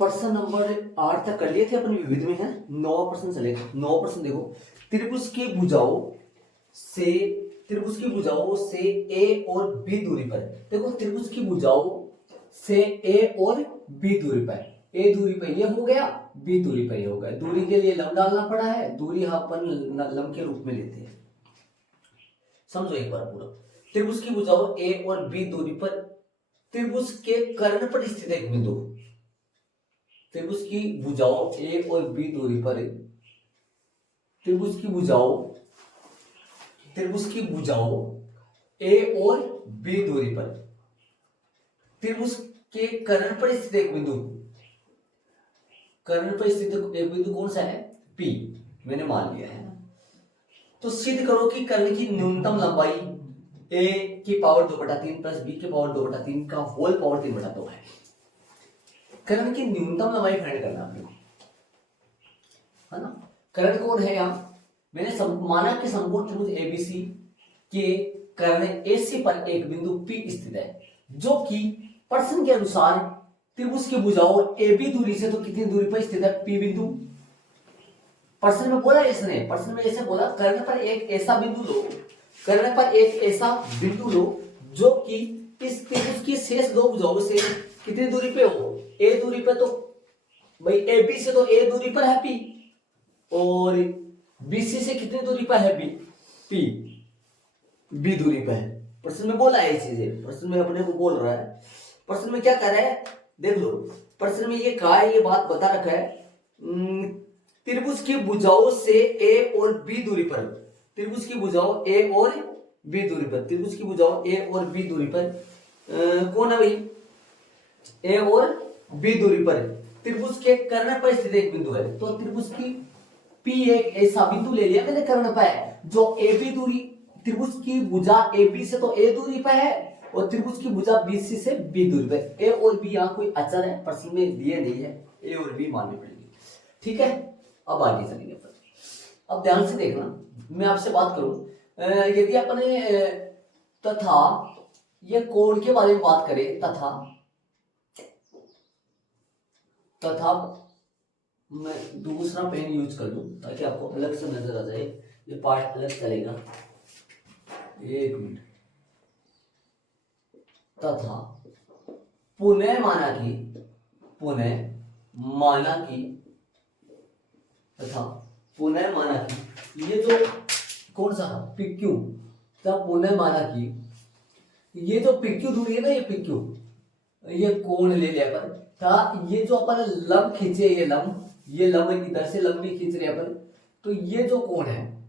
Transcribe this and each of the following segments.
प्रश्न नंबर 8 तक कर लिए थे अपन, विविध में है। 9वां प्रश्न चलेगा। 9वां प्रश्न देखो, त्रिभुज की भुजाओं से ए और बी दूरी पर। देखो त्रिभुज की भुजाओं से ए और बी दूरी पर, ए दूरी पर ये हो गया, बी दूरी पर ये हो गया। दूरी के लिए लम डालना पड़ा है, दूरी अपन लम के रूप में लेते हैं। समझो एक बार पूरा। त्रिभुज की भुजाओं ए और बी दूरी पर त्रिभुज के कर्ण पर स्थित एक बिंदु। त्रिभुज की भुजाओं ए और बी दूरी पर, त्रिभुज की भुजाओं ए और बी दूरी पर त्रिभुज के कर्ण पर स्थित एक बिंदु। कर्ण पर स्थित एक बिंदु कौन सा है? पी, मैंने मान लिया है। तो सिद्ध करो कि कर्ण की न्यूनतम लंबाई a की पावर 2/3 प्लस b की पावर 2/3 का होल पावर 3/2 है। कर्ण की न्यूनतम लंबाई फाइंड करना आपको, है ना। कर्ण कौन है यहाँ? मैंने माना कि समकोण त्रिभुज एबीसी के कर्ण AC पर एक बिंदु P स्थित है, जो कि प्रश्न के अनुसार त्रिभुज की भुजाओं AB दूरी से तो कितनी दूरी पर स्थित है? P बिंदु। प्रश्न में बोला इसने, प्रश्न में ऐसे बोला, कर्ण पर एक ऐसा बिंदु लो, कर्ण पर एक ऐसा बिंदु लो जो कि इस त्रिभुज की शेष दो भुजाओं से कितनी दूरी पे हो? A दूरी पे। तो भाई AB से तो A दूरी पर है P, और BC से कितनी दूरी पर है P B दूरी पर है। प्रश्न में बोला है ये चीजें, प्रश्न में अपने को बोल रहा है। प्रश्न में क्या कर रहा है देख लो, प्रश्न में ये कहा है, ये बात बता रखा है, त्रिभुज की भुजाओं से A और B दूरी पर, त्रिभुज की भुजाओं A और B दूरी पर, त्रिभुज की भुजाओं A और B दूरी पर कौन है भाई? A और B दूरी पर त्रिभुज के कर्ण पर स्थित एक बिंदु है। तो त्रिभुज की P एक ऐसा बिंदु ले लिया मैंने कर्ण पर, जो AB दूरी, त्रिभुज की भुजा AB से तो A दूरी पर है, और त्रिभुज की भुजा BC से B दूरी पर। A और B यहाँ कोई अचर है, प्रश्न में दिए नहीं है, A और B माननी पड़ेगी। ठीक है, अब आगे चलेंगे। अब ध्यान से देखना, मैं आपसे बात करूं, यदि अपने तथा ये कोण के बारे में बात करें, तथा मैं दूसरा पेन यूज कर लूं ताकि आपको अलग से नजर आ जाए, ये पार्ट अलग चलेगा। एक मिनट। तथा पुनः माना कि ये जो कौन सा PQ, तब पुनः माना कि ये जो PQ दूरी है ना, ये PQ, ये कोण ले लिया पर था, ये जो अपन लंब खींचे, ये लंब इधर से लंब भी खींच रहे अपन, तो ये जो कोण है,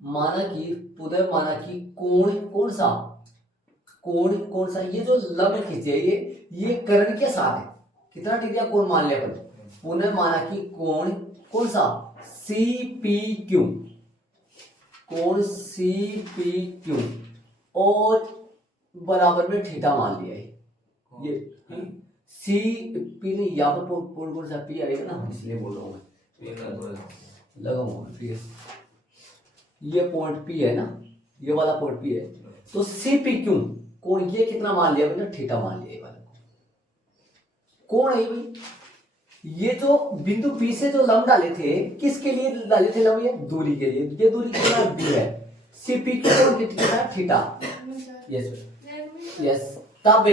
पुनः माना कि कोण कौन सा, ये जो लंब खींचे ये कर्ण के साथ है, कितना डिग्री का कोण मान लिया अपन। पुनः माना कि कोण कौन सा? CPQ, कोण CPQ, और बराबर में थीटा मान लिया है। ये CP नहीं, यहाँ पर पूर्ण कौन सा P आएगा ना, इसलिए बोल रहा हूँ मैं, लगा हुआ। ठीक है, ये पॉइंट P है ना, ये वाला पॉइंट P है, तो CPQ कोण ये कितना मान लिया मैंने? थीटा मान लिया। ये वाला कौन है भाई? ये जो बिंदु P से जो लंब डाले थे, किसके लिए डाले थे लंब? ये दूरी के लिए। ये दूरी कितना दी है? CPQ कोण कितना है? थीटा। यस, तब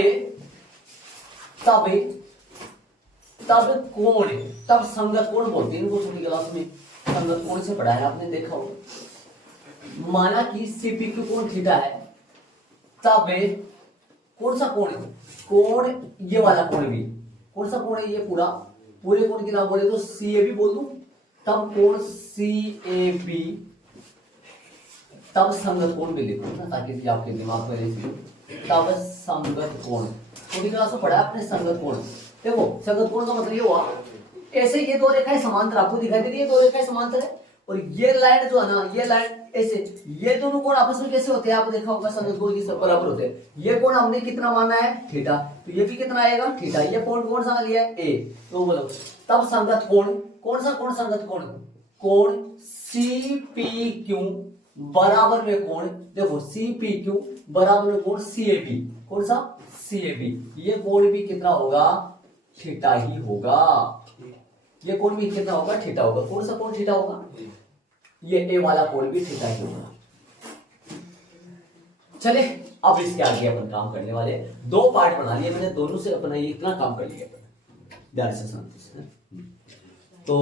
कोण, तब संगत कोण बोलते हैं इनको, छोटी क्लास में संगत कोण से पढ़ाया आपने, देखा होगा। माना कि CPQ कोण थीटा है, तब कौन सा कोण है? कोण ये वाला कोण भी कौन सा कोण है? ये पूरे कोण की नाम बोले तो CAB बोल दूं, तब कोण CAB, तब संगत कोण भी लिखो ना, ताकि आपके दिमाग में रहे। तब संगत कोण, छोटी क्लास में पढ़ा आपने संगत कोण। देखो संगत कोण का मतलब ये हुआ, ऐसे ये दो रेखाएं समांतर आपको दिखाई दे रही है, दो रेखाएं समांतर है, और ये लाइन जो है ना, ये लाइन ऐसे, ये दोनों कोण आपस में कैसे होते हैं? आप देखा होगा, संगत कोण की सब बराबर होते हैं। ये कोण हमने कितना माना है? थीटा, तो ये भी कितना आएगा? थीटा। ये पॉइंट कौन सा लिया है? A। तो बोलो तब संगत कोण, कौन सा कोण संगत कोण? कोण CPQ बराबर में कोण, देखो CPQ बराबर में कोण CAB, कौन सा? CAB। ये कोण भी कितना होगा? थीटा ही होगा। ये कोण भी कितना होगा? थीटा होगा। कौन सा कोण थीटा होगा? ये ए वाला कोण भी थीटा ही होगा। चले अब इसके आगे अपन काम करने वाले, दो पार्ट बना लिए मैंने, दोनों से अपना ये इतना काम कर लिया अपन, ध्यान से समझ। तो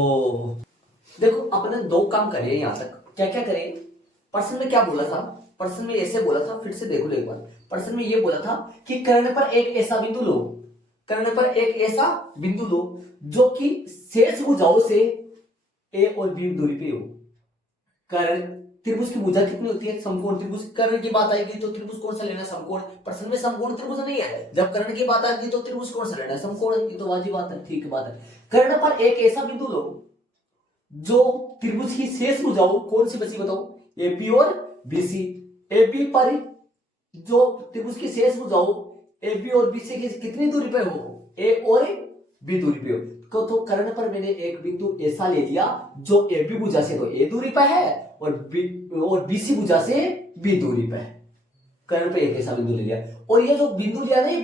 देखो अपने दो काम करे यहां तक। क्या क्या करें? प्रश्न में क्या बोला था? प्रश्न में ऐसे बोला था, फिर से देख लो एक बार। प्रश्न में ये बोला था कि कर्ण पर एक ऐसा बिंदु लो, कर्ण पर एक ऐसा बिंदु लो जो कि शेष भुजाओं से ए और बी दूरी पे हो। कर्ण त्रिभुज की भुजा कितनी होती है? समकोण त्रिभुज। कर्ण की बात आएगी तो त्रिभुज कौन सा लेना? समकोण। प्रश्न में समकोण त्रिभुज नहीं है, जब कर्ण की बात आएगी तो त्रिभुज कौन सा लेना है? समकोण। ये तो वाजिब बात है, ठीक बात है। कर्ण पर एक ऐसा बिंदु लो जो त्रिभुज की शेष भुजाओं, कौन सी बची बताओ? एपी और बीसी। एपी पर जो त्रिभुज की शेष भुजाओं एबी और बीसी की कितनी दूरी पे हो? ए और बी दूरी पे हो। तो कर्ण पर मैंने एक बिंदु ऐसा ले लिया जो एबी भुजा से तो ए दूरी पे है और बीसी भुजा से बी दूरी पे है। कर्ण पे एक ऐसा बिंदु ले लिया, और ये जो बिंदु लिया ना, ये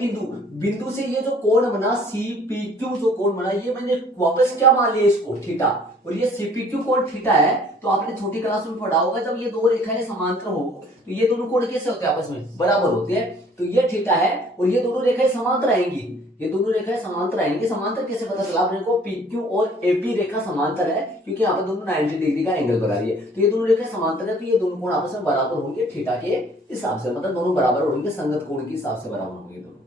बिंदु से ये जो कोण बना CPQ, जो कोण बना, ये मैंने वापस क्या मान लिया? इसको थीटा। और ये CPQ कोण थीटा है। तो आपने छोटी क्लास में पढ़ा होगा, जब ये दो रेखाएं समांतर हो तो ये दोनों कोण कैसे होते हैं? आपस में बराबर होते हैं। तो ये थीटा है और ये दोनों रेखाएं समांतर आएंगी, ये दोनों रेखाएं समांतर आएंगी। समांतर कैसे पता चला अपने को? PQ और AB रेखा समांतर है, क्योंकि यहाँ पे दोनों 90 डिग्री का एंगल बना रही है। तो ये दोनों रेखाएं समांतर है, तो ये दोनों कोण आपस में बराबर होंगे थीटा के हिसाब से, मतलब दोनों बराबर होंगे, संगत कोण के हिसाब से बराबर होंगे दोनों।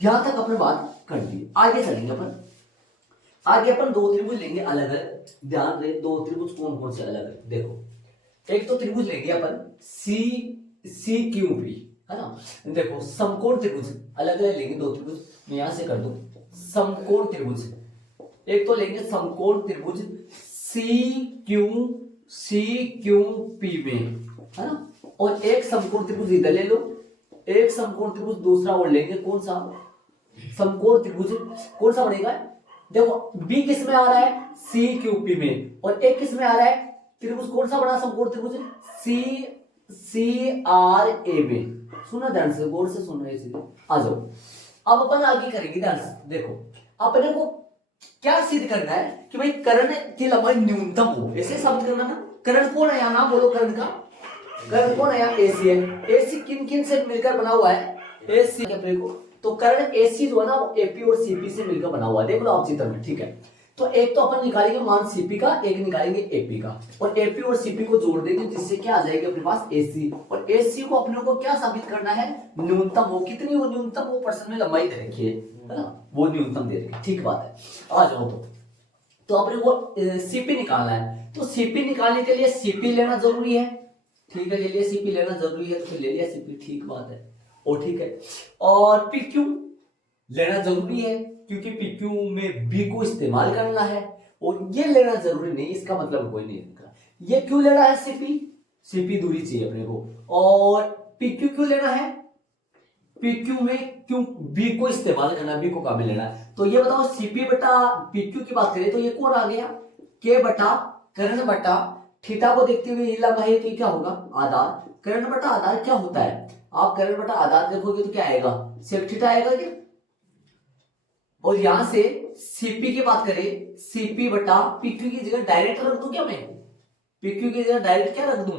यहां तक अपने बात कर ली। आगे चलेंगे अपन। आगे अपन दो त्रिभुज लेंगे अलग अलग। ध्यान रहे, दो त्रिभुज कौन कौन से अलग अलग? देखो एक तो त्रिभुज लेंगे अपन CQB, है ना। देखो समकोण त्रिभुज अलग अलग लेंगे, दो त्रिभुज मैं यहां से कर दूं। समकोण त्रिभुज एक तो लेंगे समकोण त्रिभुज CQP में, है ना। और एक समकोण त्रिभुज इधर ले लो, एक समकोण त्रिभुज दूसरा और लेंगे। कौन सा समकोण त्रिभुज? कौन सा बनेगा? देखो बी किस में आ रहा है? CQP में। और एक किस में आ रहा है? त्रिभुज कौन सा बना? समकोण त्रिभुज CRA में। सुना ध्यान से, गौर से सुन रहे हैं, आ जाओ। अब अपन आगे करेंगे, ध्यान से देखो। अपने को क्या सिद्ध करना है कि भाई कर्ण की लंबाई न्यूनतम हो, ऐसे शब्द करना ना। कर्ण कौन है? नाम बोलो कर्ण का। कर्ण कौन है? यहाँ AC है। AC किन किन से मिलकर बना हुआ है? AC अपने को। तो कर्ण AC जो है ना, वो AP और CP से मिलकर बना हुआ है। देख लो आप चित्र में, ठीक है। तो एक तो अपन निकालेंगे मान CP का, एक निकालेंगे AP का, और AP और CP को जोड़ देंगे, जिससे क्या आ जाएगा अपने पास? AC। और AC को अपने को क्या साबित करना है? न्यूनतम हो। कितनी हो न्यूनतम? वो प्रश्न में लंबाई दे रखी है ना, वो न्यूनतम दे रखी है, ठीक बात है। आ जाओ। तो अपने को CP निकालना है, तो CP निकालने के लिए CP लेना जरूरी है, ठीक है। ले लिया CP लेना जरूरी है, तो फिर ले लिया CP, ठीक बात है, और ठीक है। और PQ लेना जरूरी है, क्योंकि PQ में B को इस्तेमाल करना है, और ये लेना जरूरी नहीं, इसका मतलब कोई नहीं निकला। ये क्यों लेना है? CP दूरी चाहिए अपने को। और PQ क्यों लेना है? PQ में क्यों B को इस्तेमाल करना, B को काम में लेना है। तो ये बताओ CP बटा PQ की बात करें तो ये कौन आ गया? K बटा कर्ण बटा थीटा को देखते हुए ये लंबा है, तो क्या होगा? आधार। कर्ण बटा आधार क्या होता है? आप कर्ण बटा आधार देखोगे तो क्या आएगा? सेक थीटा आएगा क्या? और यहां से CP की बात करें, CP बटा PQ की जगह डायरेक्ट रख दूं क्या मैं? PQ की जगह डायरेक्ट क्या रख दूं?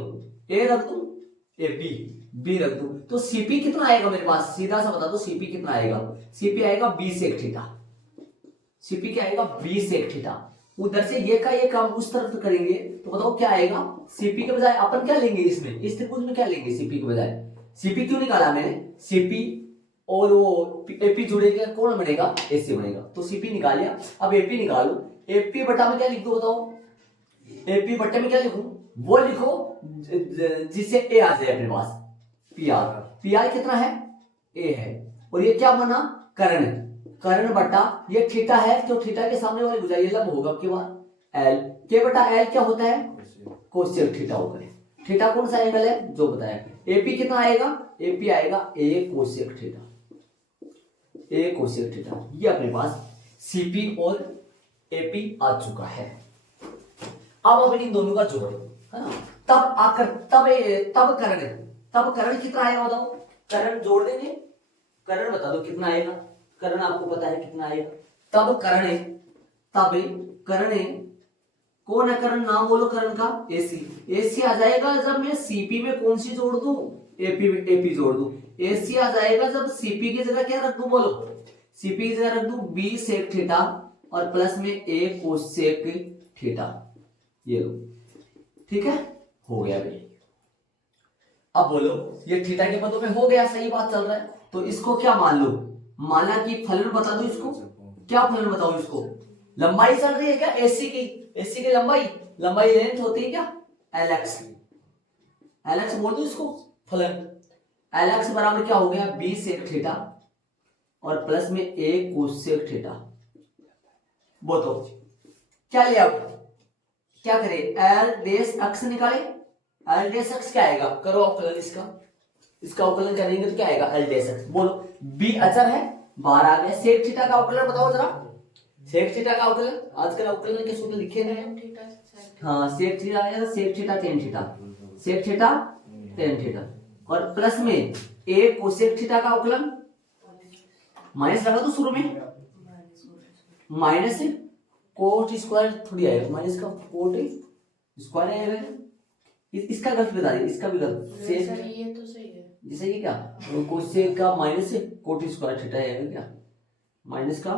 A रख दूं, B रख दूं। तो CP कितना आएगा मेरे पास? सीधा सा बता दो CP कितना आएगा? CP आएगा 20 सेक थीटा। CP क्या आएगा? 20 सेक थीटा। उधर से ये का ये काम उस तरफ करेंगे तो बताओ क्या आएगा? CP के बजाय अपन क्या लेंगे इसमें? इस त्रिभुज में क्या लेंगे CP के बजाय? CP क्यों निकाला मैंने? CP और वो AP जुड़ेगा, कौन बनेगा? AC बनेगा। तो CP निकाल लिया। अब AP निकालो। AP बटा में क्या लिख दो बताओ? AP बटे में क्या लिखूं? वो लिखो जिससे A आ जाए अपने पास, PR कितना है? A है। और ये क्या बना? कर्ण बटा ये थीटा है, तो थीटा के सामने वाली भुजा ये लंब होगा आपके पास L। K बटा L क्या होता है? कोसेक थीटा होगा। थीटा कौन सा एंगल है जो बताया? AP कितना आएगा? AP आएगा A कोसेक थीटा। ये अपने पास CP और AP आ चुका है। अब अपन इन दोनों का जोड़, है ना, तब आकर तब कर्ण कितना आएगा बताओ? कर्ण जोड़ देंगे, कर्ण बता दो कितना आएगा? कर्ण आपको पता है कितना आएगा? तब कर्ण कौन है कर्ण, नाम बोलो कर्ण का, एसी। एसी आ जाएगा जब मैं सीपी में कौन सी जोड़ दूं, एपी जोड़ दूं। एसी आ जाएगा जब सीपी की जगह क्या रख दूं, बोलो, सीपी की जगह रख दूं बी सेक थीटा और प्लस में ए कोसेक थीटा, ये लो, ठीक है, हो गया भाई। अब बोलो ये थीटा के पदों में हो गया, सही बात चल रहा है। तो इसको क्या मान लो, माना कि फलन बता दो इसको, क्या फलन बताओ इसको, लंबाई चल रही है क्या एसी की लंबाई लेंथ होती है क्या, एलएक्स, एलएक्स बोल दो इसको फलन। एलएक्स बराबर क्या हो गया, बी सेक थीटा और प्लस में ए कोसेक थीटा। बोलो क्या ले, अब क्या करें, एल डेस अक्स निकाले, एल डेस अक्स क्या आएगा, करो अवकलन इसका अवकलन करेंगे तो क्या आएगा, एल डेस अक्स। बोलो बी अचर है, बाहर आ गया, सेक थीटा का अवकलन बताओ जरा, सेक थीटा का अवकलन, आजकल अवकलन के सूत्र लिखे हैं, हाँ सेक थीटा आया, sec theta tan theta, sec theta tan theta और प्लस में ए कोसेक थीटा का अवकलन, माइनस लगा दो शुरू में, माइनस कोट स्क्वायर थोड़ी आएगा, माइनस का कोट स्क्वायर आएगा, इसका गलत बता दिया, इसका भी गलत, ये तो सही है, जैसे ये क्या कोसेक का माइनस कोट स्क्वायर थीटा आएगा क्या, माइनस का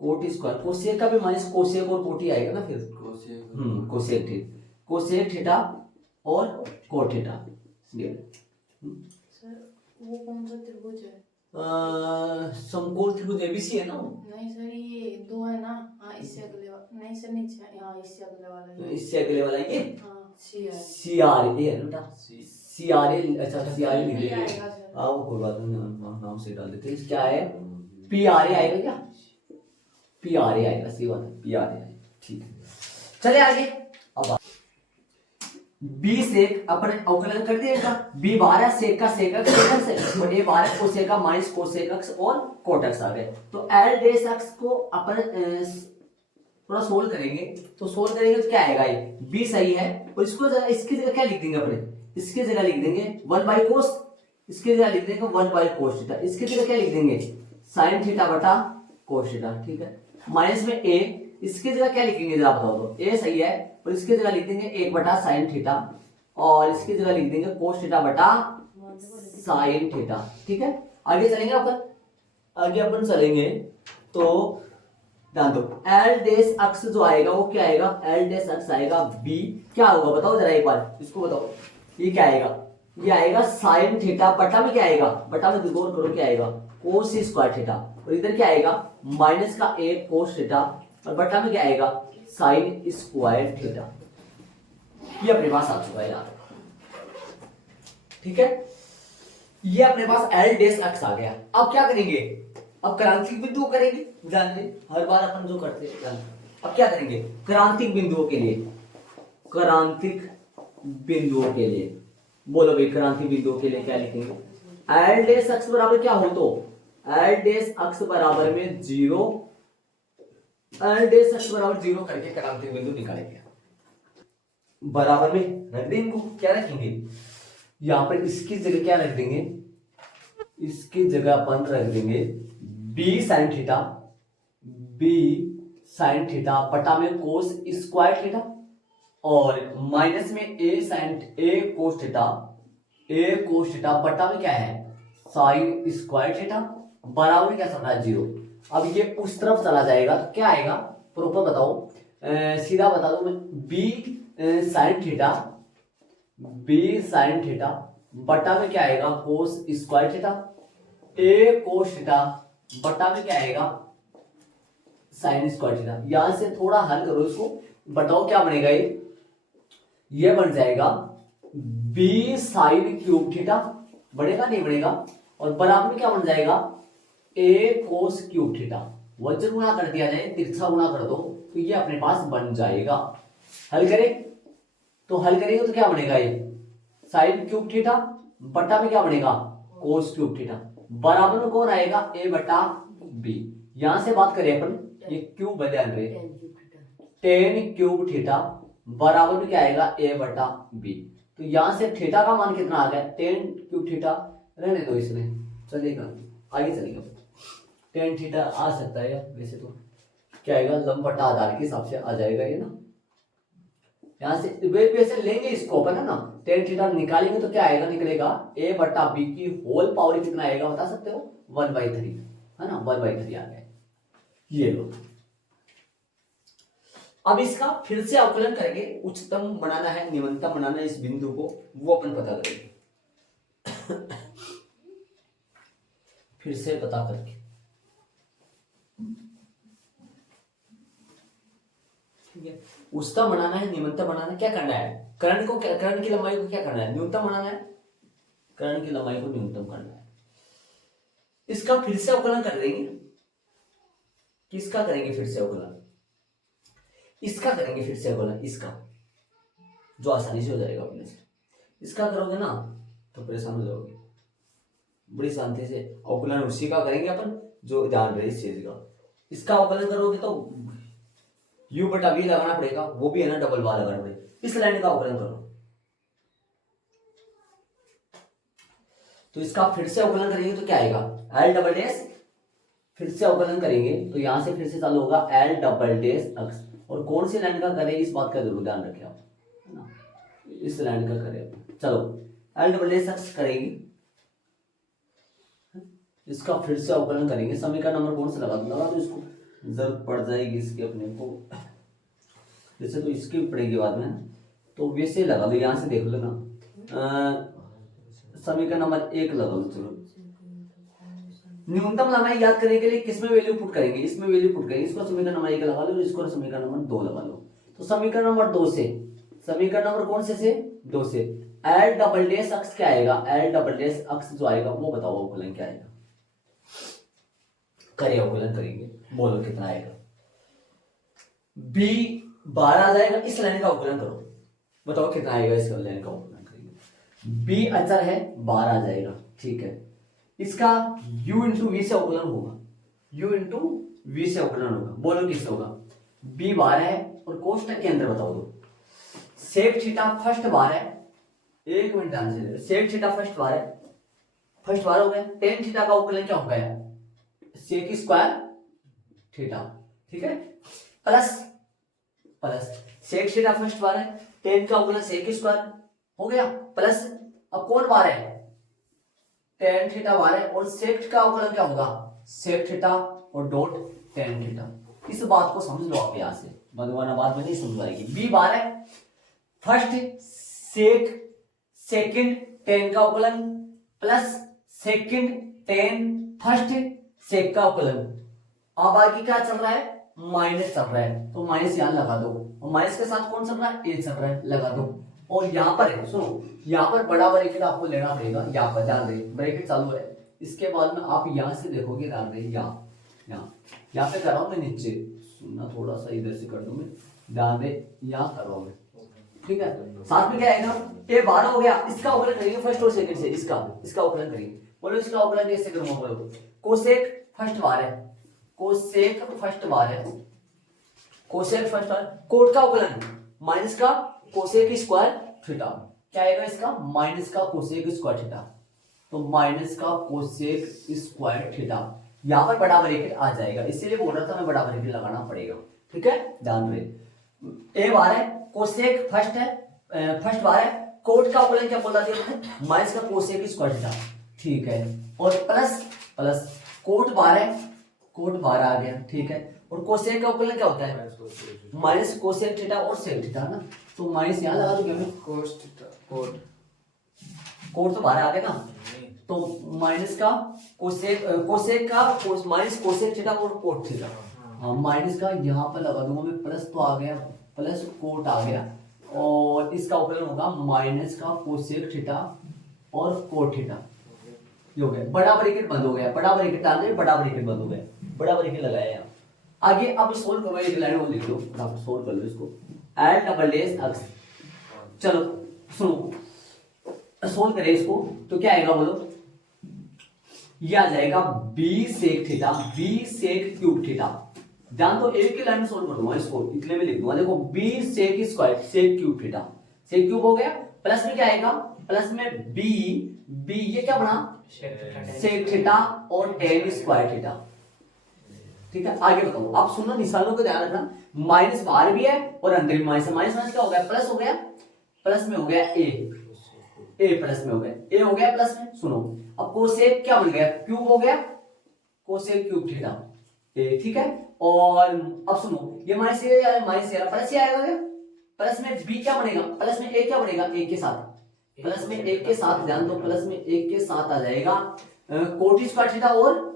कोट स्क्वायर, कोसेक का भी माइनस कोसेक और कोट ही आएगा ना फिर, कोसेक थीटा और कोट थीटा। सर वो कौन सा त्रिभुज है, समकोण त्रिभुज एबीसी है ना, नहीं सर ये दो है ना, हाँ इससे अगले वाला, नहीं सर नीचे, हाँ इससे अगले वाला है, इससे अगले वाला ये हाँ सीआर, सीआर ए है बेटा, सीआर ए, अच्छा सीआर ए लिख ये देंगे, आएगा सर, आओ कोई बात नहीं, नाम से डाल देते हैं, क्या है, पीआर ए आएगा क्या, पीआर ए आएगा, सही बात है, पीआर ए आएगा, ठीक है। चले आगे, अब बी सेक अपन अवकलन कर दिएगा, बी बाहर है, सेक का सेक एक्स और ए बाहर है, कोसेक का माइनस कोसेक एक्स और कोट एक्स आ गए। तो एल डेस एक्स को अपन थोड़ा सोल्व करेंगे, तो सोल्व करेंगे तो क्या आएगा, ये बी सही है और इसको इसकी जगह क्या लिख देंगे अपने, इसकी जगह लिख देंगे 1 कोस, इसकी जगह लिख देंगे 1 कोस थीटा, इसकी जगह क्या लिख देंगे साइन थीटा बटा कोस थीटा, ठीक है, माइनस में ए, इसकी जगह क्या लिखेंगे जरा बताओ, तो ए सही है और इसकी जगह लिख देंगे 1 बटा साइन थीटा और इसकी जगह लिख देंगे कोस थीटा बटा साइन थीटा, ठीक है। आगे चलेंगे अपन चलेंगे तो ध्यान दो, एल डेस अक्स जो आएगा वो क्या आएगा, एल डेस अक्स आएगा बी, क्या होगा बताओ जरा एक बार, इसको बताओ, ये क्या आएगा, ये आएगा साइन थीटा बटा में क्या आएगा, बटा में गौर करो क्या आएगा, कोस स्क्वायर थीटा और इधर क्या आएगा माइनस का 1 कोस थीटा और बटा में क्या आएगा साइन स्क्वायर थीटा। ये अपने पास आ चुका है यार, ठीक है, ये अपने पास एल डेस एक्स आ गया। अब क्या करेंगे, अब क्रांतिक बिंदु करेंगे, ध्यान दें हर बार अपन जो करते हैं। अब क्या करेंगे, क्रांतिक बिंदुओं के लिए, क्रांतिक बिंदुओं के लिए बोलो भाई, क्रांतिक बिंदुओं के लिए क्या लिखेंगे, एल डेस एक्स बराबर क्या हो, तो एल डेस एक्स बराबर में 0, एल डेस एक्स बराबर 0 करके क्रांतिक बिंदु निकालेंगे, बराबर में रख देंगे, इनको क्या रखेंगे, यहां पर इसकी जगह क्या रख देंगे, इसकी जगह अपन रख देंगे b sine theta, b sine theta बटा में कोस स्क्वायर थीटा और माइनस में a cos theta, a cos theta बटा में क्या है साइन स्क्वायर थीटा, बराबर में क्या चल रहा है 0। अब ये उस तरफ चला जाएगा तो क्या आएगा, प्रॉपर बताओ, सीधा बता दो मैं, b sine theta, b sine theta बटा में क्या आएगा cos square theta, a cos theta बटा में क्या आएगा साइन स्क्वायर थीटा। यहां से थोड़ा हल करो इसको, बताओ क्या बनेगा, ये बन जाएगा बी साइन क्यूब थीटा, बढ़ेगा नहीं बढ़ेगा, और बराबर में क्या बन जाएगा ए कोस क्यूब थीटा, वज्र गुणा कर दिया जाए, तिरछा गुणा कर दो तो ये अपने पास बन जाएगा। हल करें तो हल करेंगे तो क्या बनेगा, ये साइन क्यूब थीटा बटा में क्या बनेगा कोस क्यूब थीटा, बराबर में कौन आएगा ए बटा बी। यहां से बात करें अपन, ये क्यूब बन रहे टेन क्यूब थीटा बराबर में क्या आएगा ए बटा बी। तो यहां से थीटा का मान कितना आ गया 10 क्यूब थीटा, रहने दो इसमें चलेगा, आगे चलेगा 10 थीटा आ सकता है वैसे तो, क्या आएगा, लंब बटा आधार के हिसाब से आ जाएगा ये ना। यहाँ से वैसे लेंगे इसको अपन है ना, टेन थीटा निकालेंगे तो क्या आएगा, निकलेगा a बटा बी की होल पावर कितना आएगा बता सकते हो, 1/3 है ना, 1/3 आ गया। ये लो, अब इसका फिर से अवकलन करेंगे, उच्चतम बनाना है निम्नतम बनाना है इस बिंदु को, वो अपन पता करेंगे फिर से पता करके। ठीक है, उच्चतम बनाना है निम्नतम बनाना है, क्या करना है, कर्ण को, कर्ण की लंबाई को क्या करना है, न्यूनतम बनाना है, कर्ण की लंबाई को न्यूनतम करना है। इसका फिर से अवकलन कर देंगे, किसका करेंगे फिर से अवकलन, इसका करेंगे फिर से अवकलन, इसका जो आसानी से हो जाएगा अपने से। इसका करोगे ना तो परेशान हो जाओगे, बड़ी शांति से अवकलन उसी का करेंगे अपन जो ध्यान रहे इस चीज का। इसका अवकलन करोगे तो u बटा v लगाना पड़ेगा, वो भी है ना डबल बार लगाना पड़ेगा। इस लाइन का अवकलन करो तो इसका फिर से अवकलन करेंगे तो क्या आएगा, l डबल डैश, फिर से अवकलन करेंगे तो यहां से फिर से चालू होगा l डबल डैश अक्स, और कौन सी लाइन का करें इस बात का जरूर ध्यान रखें आप, है ना, इस लाइन का करें। चलो l डबल डैश अक्स करेंगे, इसका फिर से अवकलन करेंगे, समीकरण नंबर कौन सा लगा दूंगा, तो इसको जरूरत पड़ जाएगी इसके अपने को, जैसे तो इसकी पड़ेगी बाद में, तो वैसे लगा लो, यहाँ से देख लो ना, समीकरण नंबर 1 लगा लो। चलो न्यूनतम लंबाई याद करने के लिए किसमें वैल्यू पुट करेंगे, इसमें वैल्यू पुट करेंगे, इसको समीकरण नंबर 1 लगा लो, इसको समीकरण नंबर 2 लगा लो। तो समीकरण नंबर 2 से, समीकरण नंबर कौन से 2 से l डबल डैश अक्स क्या आएगा, l डबल डैश अक्स जो आएगा वो बताओ अवकलन क्या आएगा, करे अवकलन करेंगे, बोलो कितना आएगा, b 12 आ जाएगा, इस लाइन का अवकलन करो, बताओ कितना आएगा, इस लाइन का अवकलन करेंगे, b अचर है 12 आ जाएगा, ठीक है। इसका u इंटू वी से अवकलन होगा, u इंटू वी से अवकलन होगा, बोलो किससे होगा, b 12 है और कोष्टक के अंदर बताओ दो, सेक थीटा फर्स्ट बार है, एक मिनट ध्यान से देखो, सेक थीटा फर्स्ट बार है, फर्स्ट बार हो गया, टेन थीटा का अवकलन क्या हो गया, सेक स्क्वायर थीटा, ठीक है, plus plus sec theta first बार है, टेन का अवकलन सेक स्क्वायर हो गया, प्लस अब कौन बार है, टेन थीटा बार है, और सेक का अवकलन क्या होगा, सेक थीटा और डॉट टेन थीटा। इस बात को समझ लो आप, यहां से भगवान बात में नहीं समझ आएगी, बी बार है, फर्स्ट सेक सेकंड टेन का अवकलन प्लस सेकंड टेन फर्स्ट सेक का अवकलन, अब आगे क्या चल रहा है, माइनस चल रहा है, तो माइनस यहां लगा दो, और माइनस के साथ कौन चल रहा है, ए चल रहा है, लगा दो। और यहाँ पर सुनो, यहाँ पर बड़ा ब्रैकेट आपको लेना पड़ेगा, यहाँ पर ध्यान रहे ब्रैकेट चालू है, इसके बाद में आप यहाँ से देखोगे, ध्यान रहे यहाँ पे कर रहा हूं मैं, नीचे सुनना, थोड़ा सा इधर से कर दूं मैं, ध्यान रहे यहाँ कर रहा हूं मैं, ठीक है। साथ में क्या आएगा, ये 12 हो गया, इसका अवकलन करेंगे फर्स्ट और सेकंड से, इसका अवकलन करेंगे, बोलो इसका अवकलन कैसे करूंगा, बोलो कोसेक फर्स्ट बार है, कोसेक फर्स्ट बार है, कोसेक फर्स्ट बार, कोट का अवकलन माइनस का कोसेक स्क्वायर थीटा, क्या आएगा इसका, माइनस का कोसेक स्क्वायर थीटा, तो माइनस का कोसेक स्क्वायर थीटा, यहां पर बड़ा ब्रैकेट आ जाएगा, इसीलिए बोल रहा था मैं बड़ा ब्रैकेट लगाना पड़ेगा, ठीक है, ध्यान रहे। ए बार है, कोसेक फर्स्ट है, फर्स्ट बार है, कोट का अवकलन क्या बोला था, माइनस का कोसेक स्क्वायर थीटा, ठीक है, और प्लस प्लस कोट बार है, कोट बार आ गया, ठीक है, और कोसेक का अवकलन क्या होता है, माइनस कोसेक थीटा और सेक थीटा ना, तो माइनस यहां लगा दूंगा मैं, कोस थीटा, कोट तो बाहर आ गया ना, तो माइनस का कोसेक का माइनस कोसेक थीटा और कोट थीटा, हाँ माइनस का यहाँ पर लगा दूंगा मैं, प्लस तो आ गया, प्लस कोट आ गया, और इसका अवकलन होगा माइनस का कोसेक थीटा और कोट थीटा, हो गया, बड़ा ब्रैकेट बंद हो गया, बड़ा ब्रैकेट डाल दे, बड़ा ब्रैकेट बंद हो गया, बड़ा ब्रैकेट लगाया यहाँ। आगे अब सोल्व करो, एक लाइन और लिख लो, आप सोल्व कर लो इसको, l डबल डैश अक्स, चलो सुनो सोल्व करें इसको, तो क्या आएगा बोलो, ये आ जाएगा b sec theta, b sec cube theta, ध्यान तो एक ही लाइन में सोल्व कर दूंगा इसको, इतने में लिख दूंगा, देखो b sec square sec cube theta, sec cube हो गया, प्लस में क्या आएगा, प्लस में b ये क्या बना, सेक थीटा और टेन स्क्वायर थीटा, ठीक है, आगे बताओ, आप सुनना, निशानों को ध्यान रखना, माइनस बाहर भी है और अंदर भी माइनस, माइनस माइनस क्या हो गया, प्लस हो गया, प्लस में हो गया ए प्लस में हो गया, ए हो गया प्लस में। सुनो, अब कोसेक क्या बन गया, क्यूब हो गया, कोसेक क्यूब थीटा, ठीक है। और अब सुनो, ये माइनस ये प्लस ही आएगा क्या, प्लस में बी क्या बनेगा, प्लस में ए क्या बनेगा, एक के साथ, प्लस में एक के साथ, ध्यान दो, प्लस में एक के साथ आ जाएगा कोट स्क्वायर थीटा और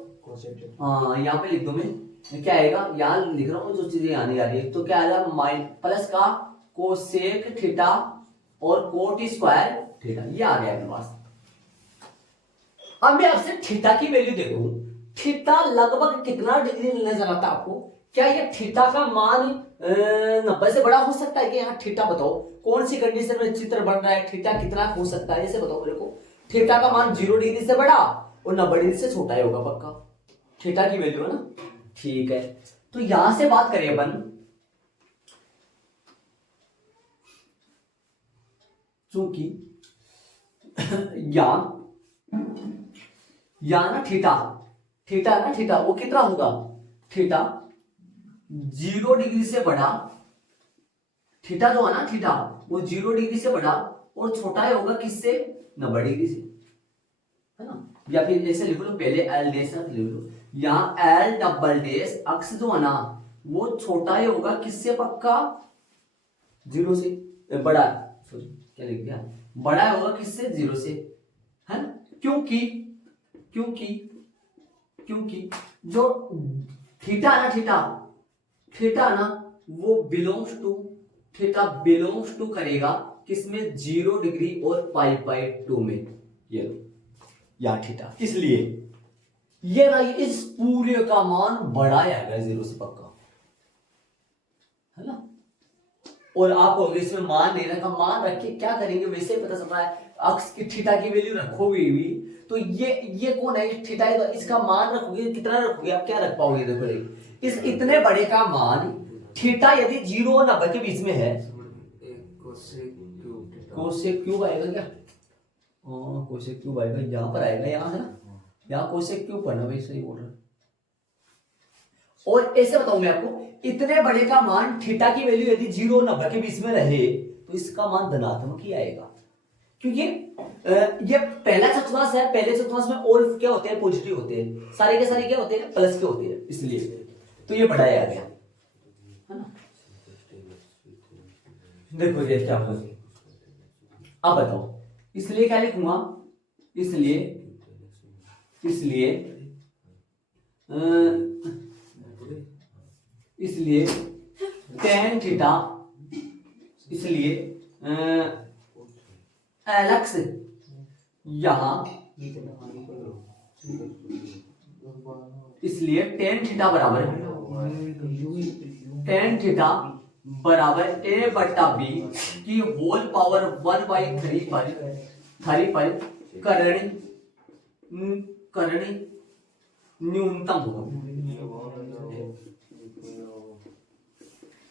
हाँ यहाँ पे लिख दो, मैं क्या आएगा, यहाँ लिख रहा हूँ जो चीजें आने आ रही है, तो क्या आएगा, माइन प्लस का कोसेक थीटा और कोट स्क्वायर थीटा, ये आ गया मेरे पास। अब मैं आपसे थीटा की वैल्यू देखूं, थीटा लगभग कितना डिग्री नजर आता है आपको, क्या ये थीटा का मान 90 से बड़ा हो सकता है कि यहाँ थीटा बताओ कौन सी कंडीशन में चित्र बन रहा है, थीटा कितना हो सकता है, ऐसे बताओ मेरे को। थीटा का मान 0 डिग्री से बड़ा और 90 डिग्री से छोटा ही होगा पक्का, थीटा की वैल्यू है ना, ठीक है। तो यहां से बात करें अपन, चूंकि या ना थीटा वो कितना होगा, थीटा 0 डिग्री से बड़ा, थीटा जो है ना थीटा वो 0 डिग्री से बड़ा और छोटा ही होगा किससे, 90 डिग्री से, है ना। या फिर ऐसे लिख लो, पहले एल डैश लिख लो, यहाँ एल डबल डैश अक्स जो है ना वो छोटा ही होगा किससे पक्का, 0 से, बड़ा, सॉरी क्या लिख दिया, बड़ा होगा किससे, 0 से, है ना। क्योंकि जो थीटा ना वो बिलोंग्स टू करेगा किसमें, 0 डिग्री और π/2 में, ये लो या थीटा, इसलिए ये ना इस पूरे का मान बड़ा आएगा 0 से पक्का, है ना। और आपको अगर इसमें मान नहीं रखा, मान रख के क्या करेंगे, वैसे ही पता चल रहा है, अक्स की थीटा की वैल्यू रखोगे भी तो ये कौन है, थीटा है, तो इसका मान रखोगे, कितना रखोगे आप, क्या रख पाओगे, देखो इस इतने बड़े का मान, थीटा यदि 0 और 90 के बीच में है, कोसेक क्यूब आएगा क्या, कोसेक क्यूब आएगा, यहाँ पर आएगा, यहाँ है ना, यहाँ कोसेक क्यूब पढ़ना भाई, सही बोल रहा है। और ऐसे बताऊं मैं आपको, इतने बड़े का मान थीटा की वैल्यू यदि 0 और 90 के बीच में रहे तो इसका मान धनात्मक ही आएगा, क्योंकि ये पहला चतुर्थांश है, पहले चतुर्थांश में ऑल क्या होते हैं, पॉजिटिव होते हैं, सारे के सारे क्या होते हैं, प्लस के होते हैं, इसलिए तो ये बढ़ाया आ गया, है ना। देखो ये क्या होगा, अब बताओ, इसलिए क्या लिखूंगा, इसलिए tan थीटा, इसलिए एलेक्स यहां, इसलिए tan थीटा बराबर a बट्टा b की होल पावर 1/3 पर करणी न्यूनतम होगा,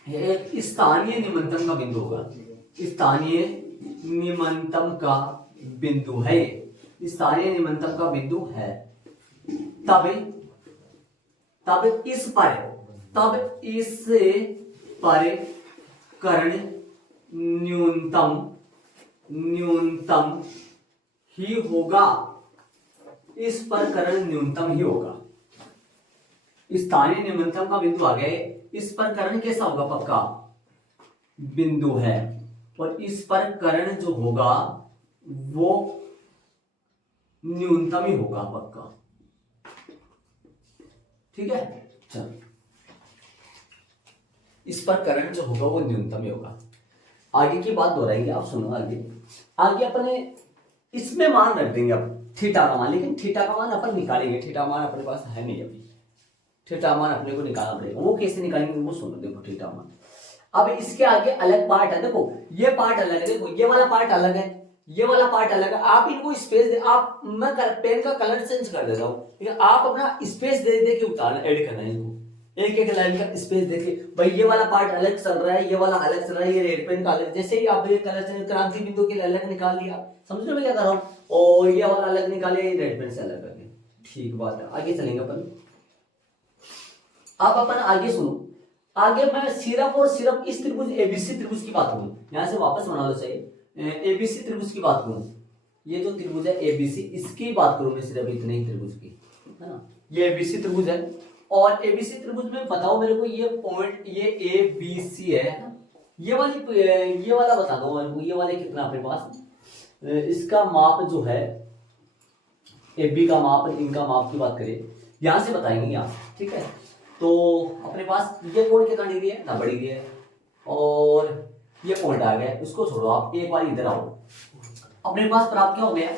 एक स्थानीय निमंत्रण का बिंदु होगा, स्थानीय निमंत्रण का बिंदु है, स्थानीय निमंत्रण का बिंदु है, तब इस पर कर्ण न्यूनतम ही होगा, इस पर कर्ण न्यूनतम ही होगा, स्थानीय निमंत्रण का बिंदु आ गया, इस पर कर्ण कैसा होगा, पक्का बिंदु है, और इस पर कर्ण जो होगा वो न्यूनतम ही होगा पक्का, ठीक है। चलो, इस पर कर्ण जो होगा वो न्यूनतम ही होगा। आगे की बात दोहराएंगे, आप सुनो, आगे अपने इसमें मान रख देंगे अब थीटा का मान, लेकिन थीटा का मान अपन निकालेंगे, थीटा मान अपने पास है नहीं अभी, थीटा मान अपने को निकालना पड़ेगा, वो कैसे निकालेंगे वो सुनो, देखो थीटा मान, अब इसके आगे अलग पार्ट है, देखो ये पार्ट अलग है, देखो ये वाला पार्ट अलग है, ये वाला पार्ट अलग है, आप इनको स्पेस दे, आप मैं पेन का कलर चेंज कर देता हूँ, ठीक है, आप अपना स्पेस दे दे के उतारना, ऐड करना है इनको, एक एक लाइन का स्पेस देके, भाई ये वाला पार्ट अलग चल रहा है, ये वाला अलग चल रहा है, ये रेड पेन का अलग, जैसे ही आप ये कलर चेंज क्रांति बिंदु के लिए अलग निकाल लिया, समझ रहे हो मैं क्या कर रहा हूँ, और ये वाला अलग निकाले, रेड पेन से अलग करके, ठीक बात है। आगे चलेंगे अपन, अब अपन आगे सुनो, आगे मैं सिर्फ और सिर्फ इस त्रिभुज एबीसी त्रिभुज की बात करूं, यहां से वापस बना लो चाहिए, एबीसी त्रिभुज की बात करूं, ये जो त्रिभुज है एबीसी इसकी बात करूं मैं, सिर्फ इतने ही त्रिभुज की, है ना। ये एबीसी त्रिभुज है और एबीसी त्रिभुज में बताओ मेरे को ये पॉइंट, ये एबीसी है, ये वाला बता दो मेरे को, ये वाले कितना अपने पास, इसका माप जो है एबी का माप, इनका माप की बात करें यहां से बताएंगे यहाँ, ठीक है। तो अपने पास ये कोण कितना डिग्री है, 90 डिग्री है, और ये पॉइंट आ गया, उसको छोड़ो आप, एक बार इधर आओ, अपने पास प्राप्त क्या हो गया,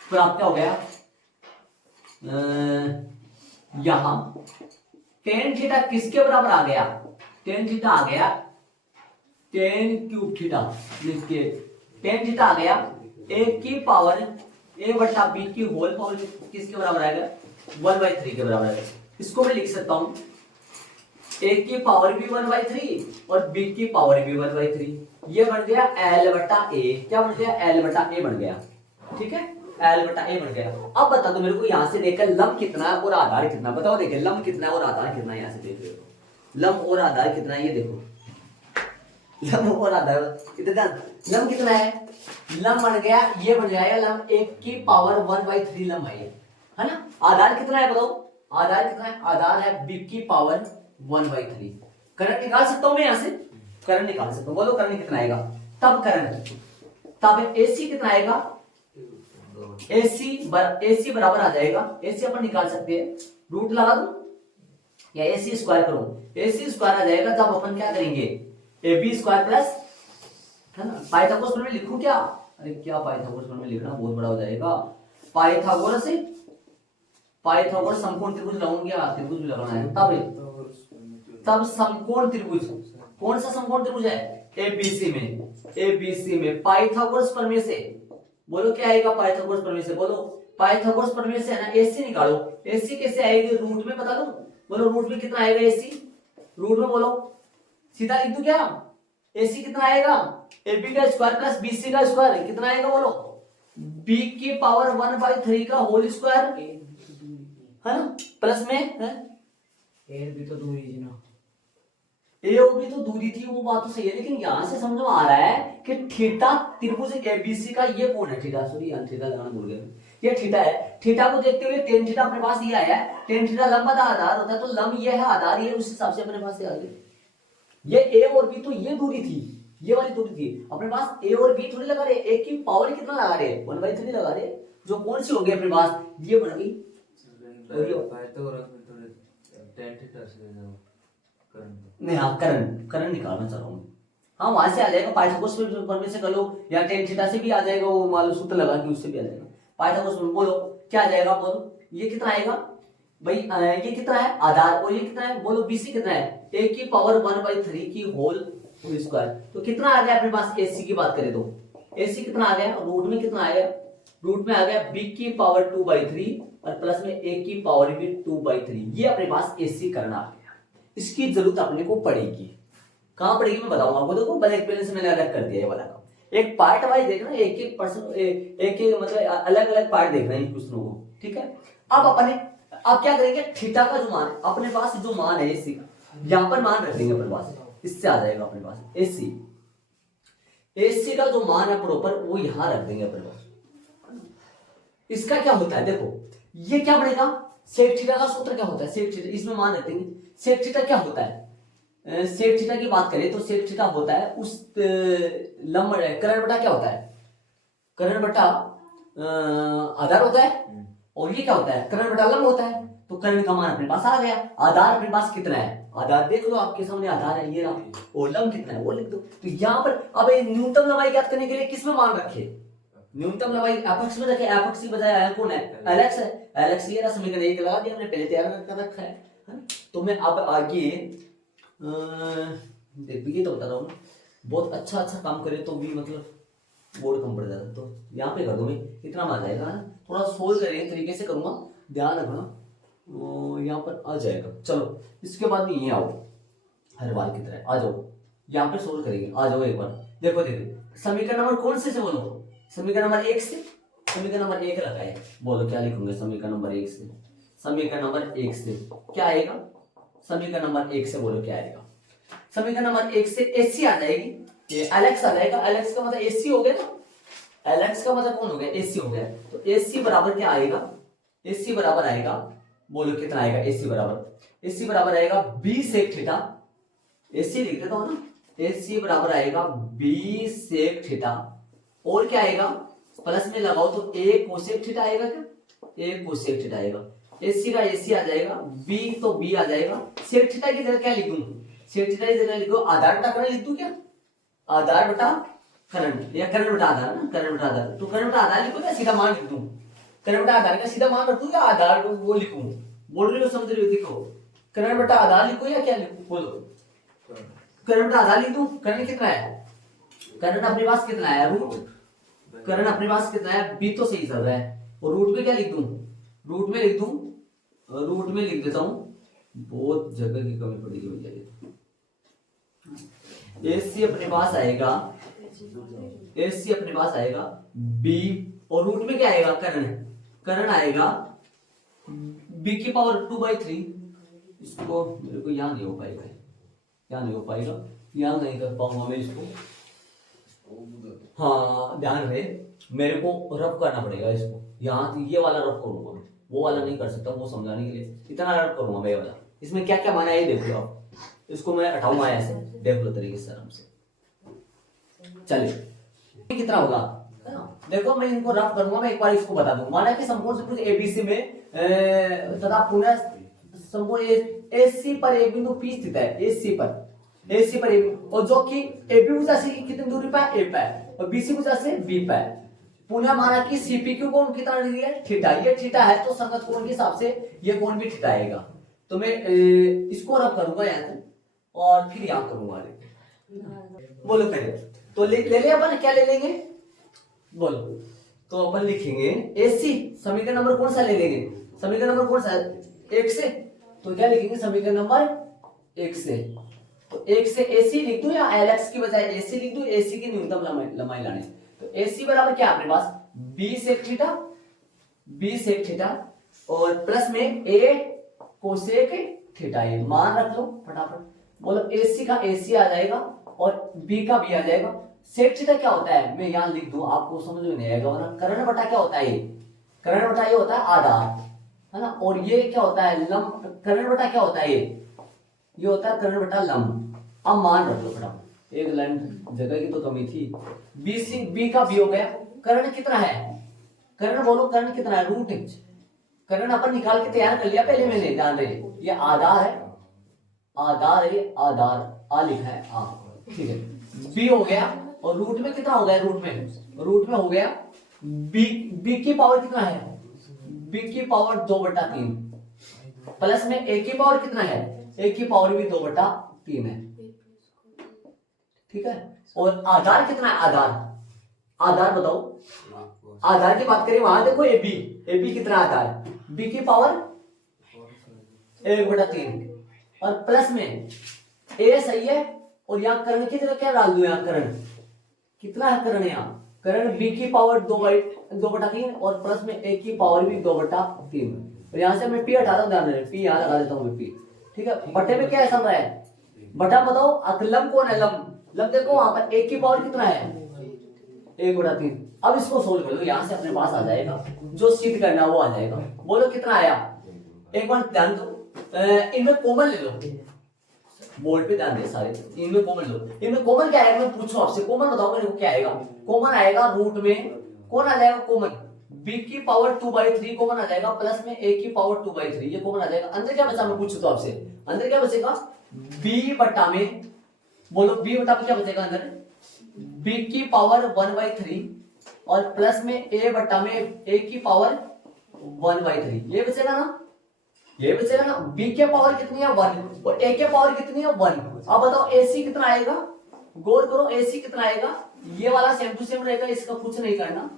प्राप्त क्या हो गया, यहां टेन थीटा किसके बराबर आ गया, टेन थीटा आ गया टेन क्यूब थीटा, लिखिए टेन थीटा आ गया ए की पावर ए बटा बी की होल पावर किसके बराबर आएगा, 1/3 के बराबर आएगा। इसको मैं लिख सकता हूं ए की पावर भी 1/3 और बी की पावर भी 1/3, ये बन गया एल बटा ए, क्या बन गया, एल बटा ए बन गया, ठीक है, एल बटा ए बन गया। अब बता दो मेरे को यहां से देखकर लंब कितना है और आधार कितना, बताओ, देखिए लंब कितना है और आधार कितना है, यहां से देख रहे हो लंब और आधार कितना है, ये देखो लंब और आधार कितना, लंब कितना है, लंब बन गया, ये बन जाएगा लंब 1 की पावर 1/3 लंब है ना। आधार कितना है बताओ, आधार कितना है, आधार है b की पावर 1/3। करंट निकाल सकता हूं मैं यहां से, करंट निकाल सकता हूं, बोलो करंट कितना आएगा, तब करंट, तब एसी कितना आएगा, एसी बराबर आ जाएगा, एसी अपन निकाल सकते हैं, रूट लगा दो या एसी स्क्वायर करो, एसी स्क्वायर आ जाएगा, जब अपन क्या करेंगे ए बी स्क्वायर प्लस, है ना, पाइथागोरस में लिखूं क्या, अरे क्या पाइथागोरस में लिखना बहुत बड़ा हो जाएगा, पाइथागोरस समकोण त्रिभुज लगाऊंगी, त्रिभुज भी लगाना है, तब समकोण त्रिभुज, कौन सा समकोण त्रिभुज है, एबीसी में पाइथागोरस प्रमेय से, बोलो क्या आएगा, पाइथागोरस प्रमेय से, बोलो पाइथागोरस प्रमेय से है ना, एसी निकालो, एसी कैसे आएगी, रूट में बता दो, बोलो रूट में कितना आएगा एसी, रूट में बोलो, सीधा लिख दूं क्या, एसी कितना आएगा, एबी का स्क्वायर प्लस बीसी का स्क्वायर कितना आएगा, बोलो बी की पावर 1/3 का होल स्क्वायर, है ना, प्लस में है ए भी तो दूरी थी ना, ए और बी तो दूरी थी, वो बात तो सही है, लेकिन यहां से समझ में आ रहा है कि थीटा त्रिभुज एबीसी का ये कोण है, थीटा, सॉरी यहां थीटा लगाना भूल गया, ये थीटा है, थीटा को देखते हुए टेन थीटा अपने पास ये आया है, टेन थीटा लंब का आधार होता है, तो लंब ये है, आधार ये, उस हिसाब से अपने पास ये आ गया, ये ए और बी तो ये दूरी थी, ये वाली दूरी थी, अपने पास ए और बी थोड़ी लगा रहे, ए की पावर कितना लगा रहे, 1/3 लगा रहे, जो कौन सी होगी अपने पास, ये बन गई, नहीं हाँ करंट निकालना चाह रहा हूँ, हाँ वहां से आ जाएगा, पाइथागोरस प्रमेय से कर लो या टेन थीटा से भी आ जाएगा, वो मान लो सूत्र लगा के उससे भी आ जाएगा, पाइथागोरस प्रमेय बोलो क्या आ जाएगा, बोलो ये कितना आएगा भाई, ये कितना है आधार, और ये कितना है, बोलो बीसी कितना है, ए की पावर 1/3 की होल स्क्वायर, तो कितना आ गया अपने पास, एसी की बात करें तो एसी कितना आ गया, रूट में कितना आएगा, रूट में आ गया बी की पावर 2/3 और प्लस में ए की पावर भी 2/3, ये अपने पास एसी करना आ गया, इसकी जरूरत अपने को पड़ेगी, कहां पड़ेगी मैं बताऊंगा आपको, देखो ब्लैक पेन से मैंने अलग कर दिया है वाला काम, एक पार्ट वाइज देखना, एक पर्सन एक मतलब अलग अलग पार्ट देखना है क्वेश्चनों को, ठीक है। अब क्या करेंगे, थीटा का जो मान अपने पास जो मान है एसी का, यहां पर मान रख देंगे अपने पास, इससे आ जाएगा अपने पास एसी का जो मान है प्रॉपर वो यहां रख देंगे अपने पास। इसका क्या होता है देखो, ये क्या बनेगा, सेक थीटा का सूत्र क्या होता है, सेक थीटा, इसमें मान रख देंगे, सेक थीटा क्या होता है, सेक थीटा की बात करें तो सेक थीटा होता है उस लंब, करण बटा क्या होता है, करण बटा आधार होता है, और ये क्या होता है, करण बटा लंब होता है, तो करण का मान अपने पास आ गया, आधार अपने पास कितना है, आधार देख लो आपके सामने आधार है ये रहा, और लंब कितना है वो लिख दो, तो यहाँ पर अब न्यूनतम लंबाई ज्ञात करने के लिए किसमें मान रखे, न्यूनतम लंबाई एपेक्स में रखे, एपेक्स की बजाय आया कौन है, एलेक्स है, एलेक्स ये रहा, समीकरण एक लगा दिया हमने, पहले तैयार कर रखा है, तो मैं अब आगे देखिए तो बता रहा हूँ, बहुत अच्छा काम करे तो भी मतलब बोर्ड कम पड़ जाता, तो यहाँ पे कर दो, मैं इतना आ जाएगा, थोड़ा सोल्व करेंगे तरीके से करूंगा, ध्यान रखना, यहाँ पर आ जाएगा। चलो इसके बाद में ये आओ, हर बार की तरह आ जाओ, यहाँ पे सोल्व करेंगे, आ जाओ एक बार, देखो समीकरण नंबर कौन से बोलो, समीकरण नंबर 1 से, समीकरण नंबर 1 लगाए, बोलो क्या लिखूंगे समीकरण नंबर 1 से, समीकरण नंबर 1 से क्या आएगा, समीकरण नंबर 1 से बोलो क्या आएगा, समीकरण नंबर 1 से एसी आ जाएगी, ये एलेक्स आ जाएगा, एलेक्स का मतलब एसी हो गया ना, एलेक्स का मतलब कौन हो गया, एसी हो गया। तो एसी बराबर क्या आएगा, एसी बराबर आएगा, बोलो कितना आएगा, एसी बराबर आएगा बी सेक थीटा, एसी लिख देता हूं ना, एसी बराबर आएगा बी सेक थीटा, और क्या आएगा प्लस में लगाओ तो ए कोसेक थीटा आएगा, क्या ए कोसेक थीटा आएगा, एसी का एसी आ जाएगा, बी तो बी आ जाएगा, सेक थीटा की जगह क्या लिख दूं, सेक थीटा की जगह लिखो आधार बटा करंट लिख दूं, क्या आधार बटा करंट, या करंट बटा आधार ना, करंट बटा आधार, तो करंट बटा आधार लिखो क्या सीधा मान लिख दूं, करंट बटा आधार का सीधा मान रखूं या आधार वो लिखूं, बोल रहे हो समझ रहे हो, देखो करंट बटा आधार लिखो या क्या लिखूं, बोलो करंट बटा आधार लिख दूं, करंट कितना है, करंट अपने पास कितना है रूट, करंट अपने पास कितना है बी तो सही चल रहा है, और रूट में क्या लिख दूं, रूट में लिख दूं, रूट में लिख देता हूं, बहुत जगह की कमी पड़ेगी भैया, एसी अपने पास आएगा, एसी अपने पास आएगा बी, और रूट में क्या आएगा करंट, करंट आएगा बी की पावर 2/3, इसको मेरे को यहां नहीं हो पाएगा, यहां नहीं हो पाएगा, यहां नहीं कर पाऊंगा मैं इसको, हाँ ध्यान रहे मेरे को रफ करना पड़ेगा इसको, यहाँ ये वाला रफ करूंगा मैं, वो वाला नहीं कर सकता, वो समझाने के लिए इतना रफ करूंगा मैं ये वाला, इसमें क्या क्या माना है ये देख लो आप, इसको मैं हटाऊंगा ऐसे, देख लो तरीके से आराम से, चलिए कितना होगा है ना? देखो मैं इनको रफ करूंगा, मैं एक बार इसको बता दूं, माना कि संपूर्ण त्रिभुज एबीसी में तथा पुनः संपूर्ण एसी पर एक बिंदु पी स्थित है, एसी पर एक, और जो कि एबी भुजा से कितनी दूरी पर है, ए पर, और बीसी भुजा से बी पर, पुनः माना कि सीपीक्यू कोण कितना डिग्री है, थीटा, ये थीटा है तो संगत कोण के हिसाब से ये कोण भी थीटा आएगा, तो मैं इसको रफ करूंगा यहाँ से और फिर यहाँ करूंगा, बोलो पहले तो ले ले अपन क्या ले लेंगे, बोलो तो अपन लिखेंगे एसी, समीकरण नंबर कौन सा ले लेंगे, समीकरण नंबर कौन सा है 1 से, तो क्या लिखेंगे समीकरण नंबर 1 से, तो 1 से एसी लिख दूं या एलएक्स की बजाय एसी लिख दूं, एसी की न्यूनतम लंबाई लाने, तो एसी बराबर क्या अपने पास B sec theta, B sec theta, और प्लस में ए कोसेक थीटा, ये मान रख लो फटाफट, बोलो एसी का एसी आ जाएगा और बी का बी आ जाएगा, सेक थीटा क्या होता है मैं यहां लिख दूं, आपको समझ में नहीं आएगा वरना, करंट बटा क्या होता है ये, करंट बटा ये होता है आधार है ना, और ये क्या होता है लंब, करंट बटा क्या होता है ये होता है करंट बटा लंब, अब मान रख लो फटाफट, एक लाइन जगह की तो कमी थी, बी सी बी का बी हो गया, करंट कितना है, करंट बोलो करंट कितना है, रूट करंट अपन निकाल के तैयार कर लिया पहले मैंने, ध्यान रहे ये आधार है, आधार है, आधार आ लिखा है आ, ठीक है, बी हो गया, और रूट में कितना हो गया, रूट में हो गया बी की पावर कितना है, बी की पावर 2/3, प्लस में ए की पावर कितना है, ए की पावर भी 2/3 है, ठीक है, और आधार कितना है, आधार बताओ, आधार की बात करें वहां देखो एबी कितना आधार, बी की पावर 1/3, और प्लस में ए सही है, और यहाँ करंट की जगह क्या डाल दू, यहाँ करंट कितना है, करंट यहाँ करंट बी की पावर 2/3 और प्लस में ए की पावर भी 2/3, और यहाँ से मैं पी हटा दूं, ध्यान रहे पी यहाँ लगा देता हूँ पी, ठीक है, बटे में क्या ऐसा रहा है, बटा बताओ लंब कौन है, लंब देखो वहां पर ए की पावर कितना है 1/3, अब इसको सोल्व कर लो, यहाँ से अपने पास आ जाएगा, जो सिद्ध करना वो आ जाएगा, बोलो कितना आया, एक बार ध्यान दो, इनमें कॉमन ले लो, बोर्ड पे ध्यान दे सारे, इनमें कॉमन लो, इनमें कॉमन क्या आएगा, मैं पूछूं आपसे कॉमन बताओ मेरे को क्या आएगा, कॉमन आएगा रूट में कौन आ जाएगा कॉमन, b की पावर 2/3 कॉमन आ जाएगा, प्लस में a की पावर 2/3 ये कॉमन आ जाएगा, अंदर क्या बचा मैं पूछूं तो आपसे, अंदर क्या बचेगा b बटा में, बोलो b बटा में क्या बचेगा अंदर, b की पावर 1/3 और प्लस में a बटा में a की पावर 1/3 ये बचेगा ना, ये बचेगा ना, b के पावर कितनी है 1 और a के पावर कितनी है 1, अब बताओ ac कितना आएगा, गौर करो ac कितना आएगा, ये वाला सेम टू सेम रहेगा, इसका कुछ नहीं करना,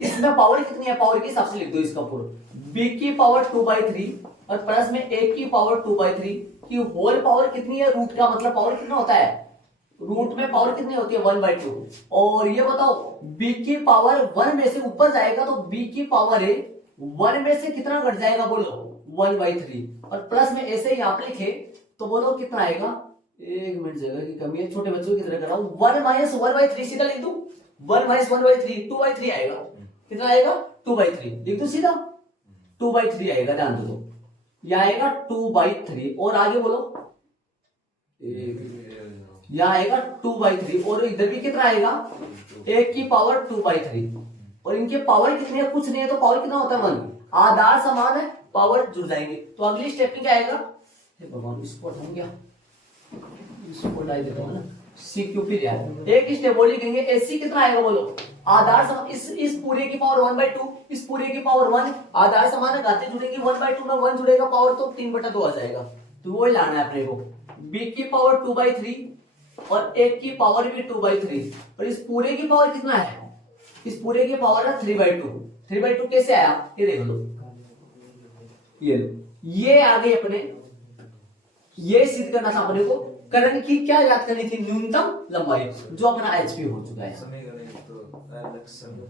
इसमें पावर कितनी है, पावर के हिसाब से लिख दो इसका पूरा, b की पावर 2/3 और प्लस में a की पावर 2/3 की होल पावर कितनी है, रूट का मतलब पावर कितना होता है, रूट में पावर कितनी होती है 1/2, और ये बताओ b की पावर 1 में से ऊपर जाएगा तो b की पावर है 1 में से कितना घट जाएगा, बोलो 1/3 और प्लस में ऐसे ही आप लिखे तो बोलो कितना आएगा, 1 मिनट जगह की कमी है, छोटे बच्चों की तरह कर रहा हूं, 1 - 1/3 सीधा लिख दूं, 1 - 1/3 2/3 आएगा, कितना आएगा 2/3 लिख दूं सीधा, 2/3 आएगा, ध्यान दो यह आएगा 2/3 और आगे बोलो यह आएगा 2/3 और इधर भी कितना आएगा 1 की पावर 2/3 और इनके पावर कितनी है, कुछ नहीं है तो पावर कितना होता है 1, आधार समान है पावर जुड़ जाएंगे। तो अगली स्टेप में क्या आएगा, भगवान इसको हटाऊं क्या, इसको डाल देता हूं ना, CQP यार, एक स्टेप और लिखेंगे, AC कितना आएगा बोलो, आधार समान, इस पूरे की पावर 1/2, इस पूरे की पावर 1, आधार समान है घातें जुड़ेंगी, 1/2 में 1 जुड़ेगा पावर तो 3/2 आ जाएगा, तो वो लाना है अपने को, B की पावर 2/3 और 1 की पावर भी 2/3 और इस पूरे की पावर कितना है, इस पूरे की पावर है 3/2, 3/2 कैसे आया ये देख लो, ये लो, ये आगे अपने ये सिद्ध करना था अपने को, करंट की क्या याद करनी थी, न्यूनतम लंबाई, जो अपना HP हो चुका है,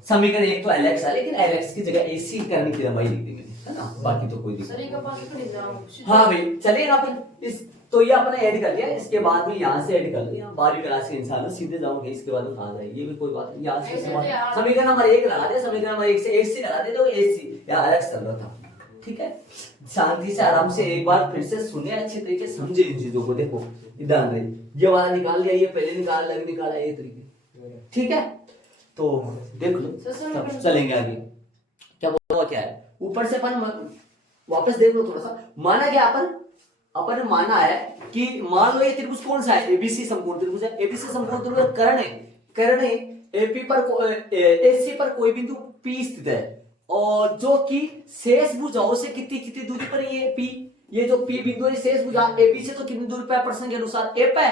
समीकरण एक तो LX है, लेकिन LX की जगह AC करंट की लंबाई लिख देंगे, है ना, बाकी तो कोई दिक्कत नहीं। हाँ भाई चलिए अपन इस, तो ये अपने ऐड कर लिया, इसके बाद भी यहाँ से ऐड कर लिया, 12वीं क्लास के इंसान सीधे जाओगे, इसके बाद उठा जाए, ये भी कोई बात नहीं, यहाँ से समीकरण नंबर 1 लगा दे, समीकरण नंबर 1 से AC लगा दे, तो AC या LX चल रहा था, ठीक है, शांति से आराम से एक बार फिर से सुने, अच्छे तरीके समझे इन चीजों को, देखो इधर रहे, ये वाला निकाल लिया, ये पहले निकाला ये तरीके, ठीक है, तो देख लो तब चलेंगे आगे, क्या बोला क्या है, ऊपर से अपन वापस देख लो थोड़ा सा, माना क्या अपन माना है कि मान लो ये त्रिभुज कौन सा है, ABC समकोण त्रिभुज है, ABC समकोण त्रिभुज कर्ण है, AP पर AC पर कोई बिंदु P स्थित है और जो कि शेष भुजाओं से कितनी कितनी दूरी पर ये P, ये जो P बिंदु है शेष भुजा AB से तो कितनी दूरी पर प्रश्न के अनुसार A पे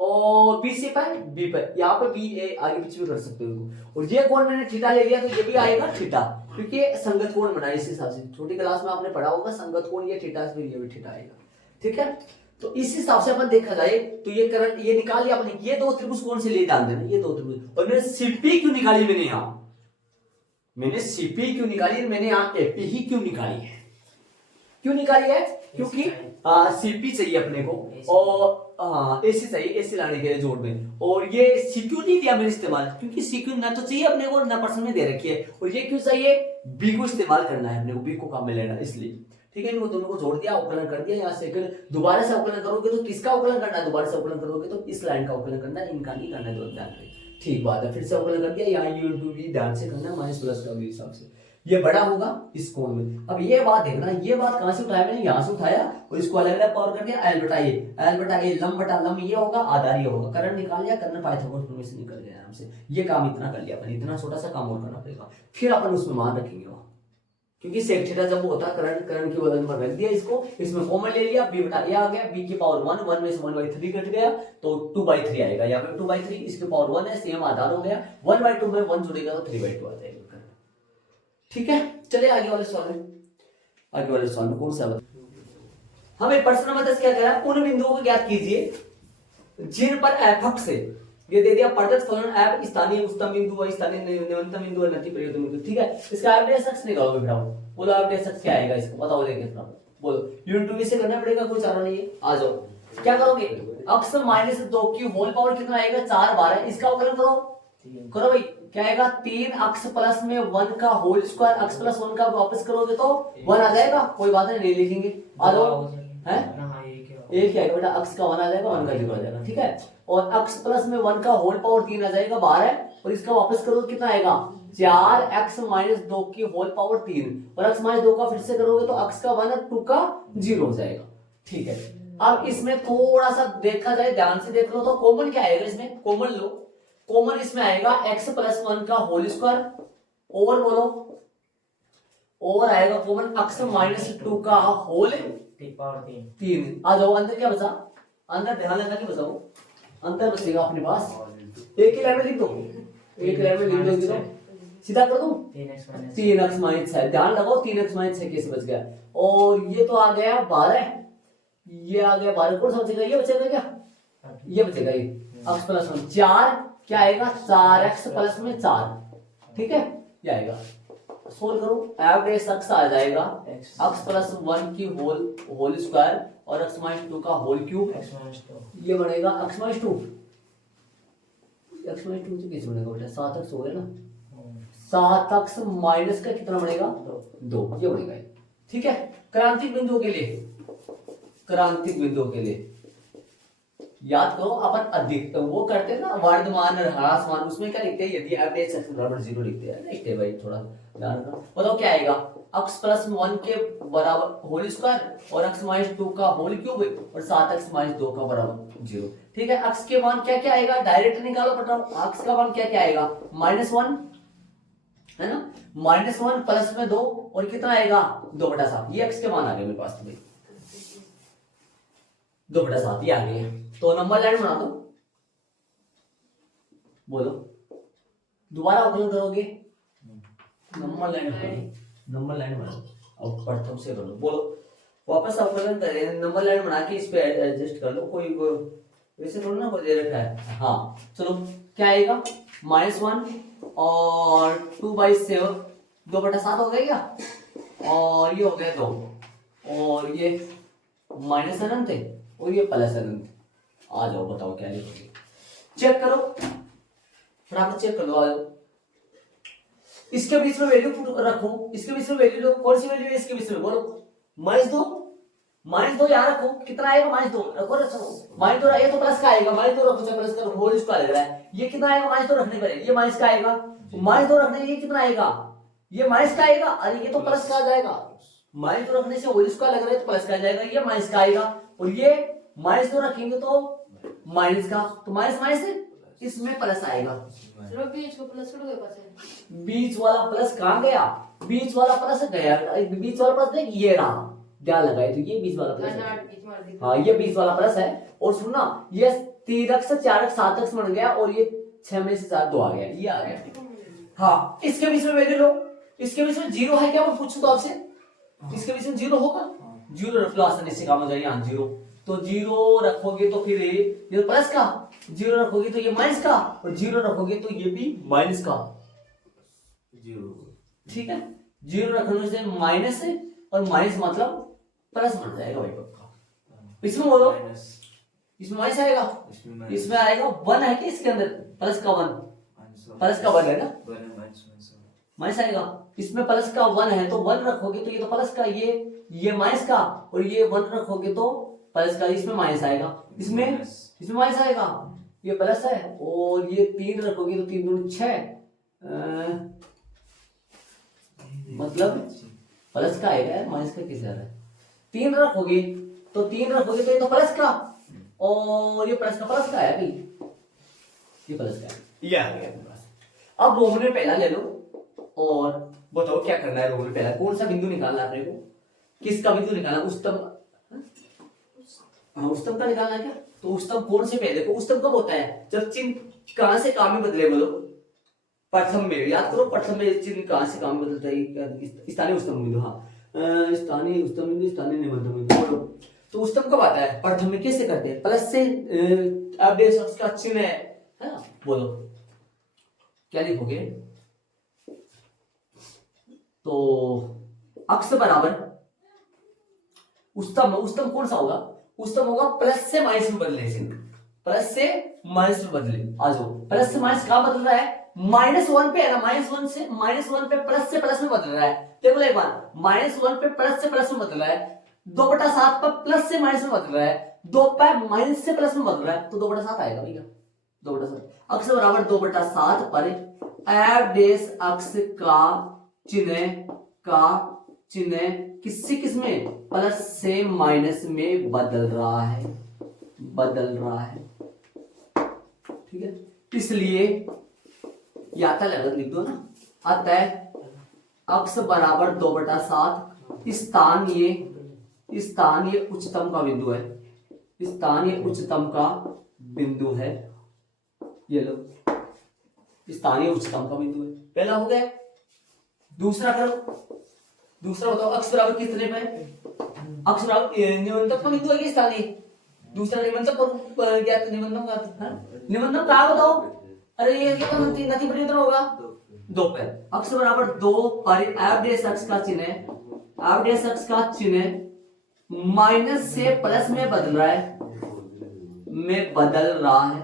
और B से पे B पे, यहाँ पे B A आगे पीछे भी कर सकते हो, और ये कोण मैंने थीटा ले लिया तो ये भी आएगा थीटा, क्योंकि संगत कोण बना इस हिसाब से, छोटी क्लास में आपने पढ़ा होगा संगत कोण, ये थीटा से ये भी थीटा आएगा, ठीक है, तो इस हिसाब से अपन देखा जाए तो ये करंट ये निकाल लिया अपने, ये दो त्रिभुज कौन से लिए ध्यान देना, ये दो त्रिभुज, और मैंने CP क्यों निकाली, मैंने CP क्यों निकाली, मैंने यहाँ AP ही क्यों निकाली है, क्योंकि CP चाहिए अपने को और AC चाहिए, AC लाने के लिए जोड़ में, और ये CQ नहीं दिया मैंने इस्तेमाल, क्योंकि CQ ना तो चाहिए अपने को ना प्रश्न में दे रखी है, और ये क्यों चाहिए, B को इस्तेमाल करना है अपने को, B को काम में लेना, इसलिए ठीक है, इनको दोनों को जोड़ दिया, अवकलन कर दिया, यहाँ से दोबारा से अवकलन करोगे तो किसका अवकलन करना है, दोबारा से अवकलन करोगे तो इस लाइन का अवकलन करना है, इनका नहीं करना है, तो ध्यान रखिए, ठीक बात है, फिर से अवकलन कर दिया, यहाँ U into V ध्यान से करना है, माइनस प्लस का हिसाब से, ये बड़ा होगा इस कोण में। अब ये बात देखना, ये बात कहां से उठाया मैंने, यहां से उठाया और इसको अलग अलग पावर कर दिया, L बटा ए, लंब बटा लंब ये होगा, आधार ये होगा, कर्ण निकाल लिया, कर्ण पाइथागोरस प्रमेय से निकल गया आराम से, ये काम इतना कर लिया अपन, इतना छोटा सा काम और करना पड़ेगा, फिर अपन उसमें मान रखेंगे वहां, क्योंकि सेक थीटा जब होता है कर्ण की वजन पर रख दिया इसको, इसमें कॉमन ले लिया, b बटा a आ गया, b की पावर 1 में से 1/3 कट गया तो 2/3 आएगा, यहाँ पे 2/3 इसकी पावर 1 है, सेम आधार हो गया, 1/2 में 1 जुड़ेगा तो 3/2 आ जाएगा, ठीक है। चलिए आगे वाले सवाल में कौन सा हमें प्रश्न नंबर 10 क्या कह रहा है, उन बिंदुओं को ज्ञात कीजिए जिन पर f अक्ष से ये दे दिया प्रदत्त फलन f स्थानीय उच्चतम बिंदु है, स्थानीय न्यूनतम बिंदु है, नति प्रयोजन बिंदु, ठीक है, इसका एवरेज अक्ष निकालोगे बेटा, बोलो एवरेज अक्ष क्या आएगा, इसको बताओ लेके अपना बोलो, यूनिट 2 से करना पड़ेगा, कोई चारा नहीं है, आ जाओ, क्या करोगे, अक्ष -2 की होल पावर कितना आएगा 4 12, इसका अवकलन करो भाई, क्या आएगा 3 अक्ष प्लस में 1 का होल स्क्वायर, अक्ष प्लस 1 का वापस करोगे तो 1 आ जाएगा, कोई बात नहीं लिखेंगे, आ जाओ, है एक क्या आएगा बेटा, अक्ष का 1 आ जाएगा, 1 का 0 आ जाएगा, ठीक है, और अक्ष प्लस में 1 का होल पावर 3 आ जाएगा 12, और इसका वापस करोगे कितना आएगा 4x - 2 की होल पावर 3, और x - 2 का फिर से करोगे तो x का 1 और 2 का 0 हो जाएगा, ठीक है। अब इसमें थोड़ा सा देखा जाए, ध्यान से देख लो तो कॉमन क्या आएगा इसमें, कॉमन लो, कॉमन इसमें आएगा x + 1 का होल स्क्वायर, और बोलो और आएगा कॉमन x - 2 का होल 3, आ जाओ, अंदर क्या बचा, अंदर ध्यान लगा के बचाओ, अंतर बचेगा अपने पास, एक ही लाइन में लिख दो, एक लाइन में लिख दोगे तो सीधा कर दूं 3x - 6, ध्यान लगाओ 3x - 6 कैसे बच गया, और ये तो आ गया 12, ये आ गया 12, कौन सा बचेगा, ये बचेगा क्या, ये बचेगा, ये x + 1 4 क्या आएगा 4x + 4, ठीक है, ये आएगा सोल्व करो, एफ डैश एक्स आ जाएगा एक्स x प्लस 1 की होल स्क्वायर और x माइनस 2 का होल क्यूब, एक्स माइनस 2 ये बनेगा x माइनस 2 से कैसे बनेगा बेटा, 7x हो गया ना, 7x माइनस का कितना बनेगा 2, ये बनेगा। ठीक है, क्रांतिक बिंदुओं के लिए, क्रांतिक बिंदुओं के लिए याद करो अपन अधिक वो करते हैं ना वर्धमान और ह्रासमान, उसमें क्या लिखते हैं, यदि f डैश x बराबर 0 लिखते हैं, लिखते हैं भाई, थोड़ा ध्यान रखना। बताओ क्या आएगा, x प्लस 1 के बराबर होल स्क्वायर और x माइनस 2 का होल क्यूब और 7x माइनस 2 का बराबर 0। ठीक है, x के मान क्या क्या आएगा, डायरेक्ट निकालो बताओ, x का मान क्या क्या आएगा, -1 है ना, -1 प्लस में 2 और कितना आएगा 2/7, ये x के मान आ गए मेरे पास, में 2/7 ये आ गए। तो नंबर लाइन बना दो, बोलो दोबारा अवकलन करोगे, नंबर लाइन बना दो, अब प्रथम से करो, बोलो वापस अवकलन करें, नंबर लाइन बना के इस पे एडजस्ट कर लो, कोई वैसे थोड़ा ना कोई दे रखा है। हाँ चलो क्या आएगा, -1 और 2/7 2/7 हो गया क्या, और ये हो गया 2 और ये माइनस अनंत है और ये प्लस अनंत। आ जाओ बताओ क्या लिखोगे, चेक करो फटाफट चेक कर लो, आ जाओ। इसके बीच में वैल्यू रखो, इसके बीच में वैल्यू लो, कौन सी वैल्यू है इसके बीच में, बोलो -2 यहाँ रखो, कितना आएगा -2 रखो, -2 ये तो प्लस का आएगा, -2 रखो, चाहे प्लस का होल स्क्वायर लग रहा है, ये कितना आएगा -2 रखने पर, ये माइनस का आएगा, -2 रखने ये कितना आएगा, ये माइनस का आएगा, अरे ये तो प्लस का आ जाएगा, -2 रखने से होल स्क्वायर लग रहा है तो प्लस का आ जाएगा, ये माइनस का आएगा, और ये -2 रखेंगे तो माइनस का, तो माइनस माइनस इसमें प्लस आएगा, चलो बीच को प्लस कर दो पास है, बीच वाला प्लस कहां गया, बीच वाला प्लस गया, बीच वाला प्लस देख ये रहा, ध्यान लगाए तो ये बीच वाला प्लस है, बीच मार दी, हाँ ये बीच वाला प्लस है। और सुनना ये 3x से 4x 7x बन गया और ये 6 में से 4 2 आ गया, ये आ गया। हाँ इसके बीच में वैल्यू लो, इसके बीच में 0 है क्या, मैं पूछूं तो आपसे, इसके बीच में 0 होगा, 0 रख लो, आसानी से काम हो जाएगा, 0 तो 0 रखोगे तो फिर ये प्लस का, 0 रखोगे तो ये माइनस का, और 0 रखोगे तो ये भी माइनस का, 0 ठीक है, 0 रखने से माइनस है और माइनस मतलब प्लस बन जाएगा भाई पक्का। इसमें बोलो, इसमें माइनस आएगा, इसमें आएगा 1 है कि इसके अंदर प्लस का 1, प्लस का 1 है ना, माइनस आएगा, इसमें प्लस का 1 है तो 1 रखोगे तो ये तो प्लस का, ये माइनस का, और ये 1 रखोगे तो प्लस का, इसमें माइनस आएगा, इसमें माइनस आएगा, ये प्लस है, और ये 3 रखोगे तो 3 दूनी 6 मतलब प्लस का आएगा, माइनस का किस है, 3 रखोगे तो 3 रखोगे तो ये तो प्लस का, और ये प्लस का है भाई, ये प्लस का है, ये आ गया अपने पास। अब रोमन में पहला ले लो और बताओ क्या करना है, रोमन में पहला कौन सा बिंदु निकालना है अपने को, किसका बिंदु निकालना, उच्चतम, हाँ उच्चतम का निकालना है क्या, तो उच्चतम कौन से पहले को, उच्चतम कब होता है जब चिन्ह कहां से कहां में बदले, बोलो प्रथम में, याद करो प्रथम में चिन्ह कहां से कहां में बदलता है, स्थानीय उच्चतम बिंदु, हाँ स्थानीय उच्चतम बिंदु, स्थानीय निम्नतम बिंदु, बोलो तो उच्चतम कब आता है, प्रथम में कैसे करते हैं, प्लस से अब डेश का चिन्ह है ना, बोलो क्या लिखोगे, तो अक्ष बराबर उच्चतम कौन सा होगा, उच्चतम होगा प्लस से माइनस में बदले चिन्ह, प्लस से माइनस में बदले, आ जाओ प्लस से माइनस कहां बदल रहा है, -1 पे है ना, -1 पे प्लस से प्लस में बदल रहा है, देखो एक बार -1 पे प्लस से प्लस में बदल रहा है, 2/7 पर प्लस से माइनस में बदल रहा है, 2 पे माइनस से प्लस में बदल रहा है, तो 2/7 आएगा भैया, 2/7 अक्ष बराबर 2/7 पर एफ डैश अक्ष का चिन्ह किससे किसमें, प्लस से माइनस में बदल रहा है, ठीक है, इसलिए आता लगत लिख दो ना, अतः अक्ष बराबर 2/7 स्थानीय उच्चतम का बिंदु है, स्थानीय उच्चतम का बिंदु है, ये लो स्थानीय उच्चतम का बिंदु है, पहला हो गया। दूसरा करो, दूसरा बताओ अक्ष बराबर कितने पे, अक्ष बराबर निम्नतम का बिंदु है कि स्थानीय, दूसरा निम्नतम ज्ञात, निम्नतम का निम्नतम कहाँ बताओ, अरे ये तो नति परिवर्तन होगा, 2 पर अक्स बराबर 2 पर एफ डैश अक्स का चिन्ह है, एफ डैश अक्स का चिन्ह माइनस से प्लस में बदल रहा है,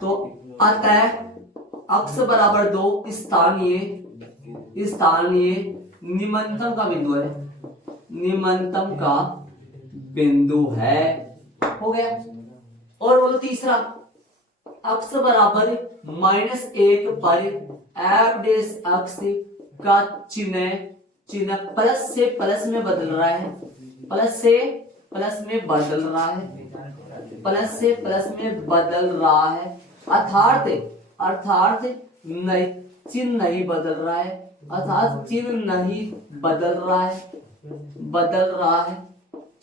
तो अतः अक्स बराबर 2 स्थानीय निम्नतम का बिंदु है, निम्नतम का बिंदु है। हो गया। और बोलो तीसरा, अक्स बराबर -1 पर एफ डैश अक्स का चिन्ह प्लस से प्लस में बदल रहा है, प्लस से प्लस में बदल रहा है, प्लस से प्लस में बदल रहा है, अर्थात नहीं, चिन्ह नहीं बदल रहा है, अर्थात चिन्ह नहीं बदल रहा है,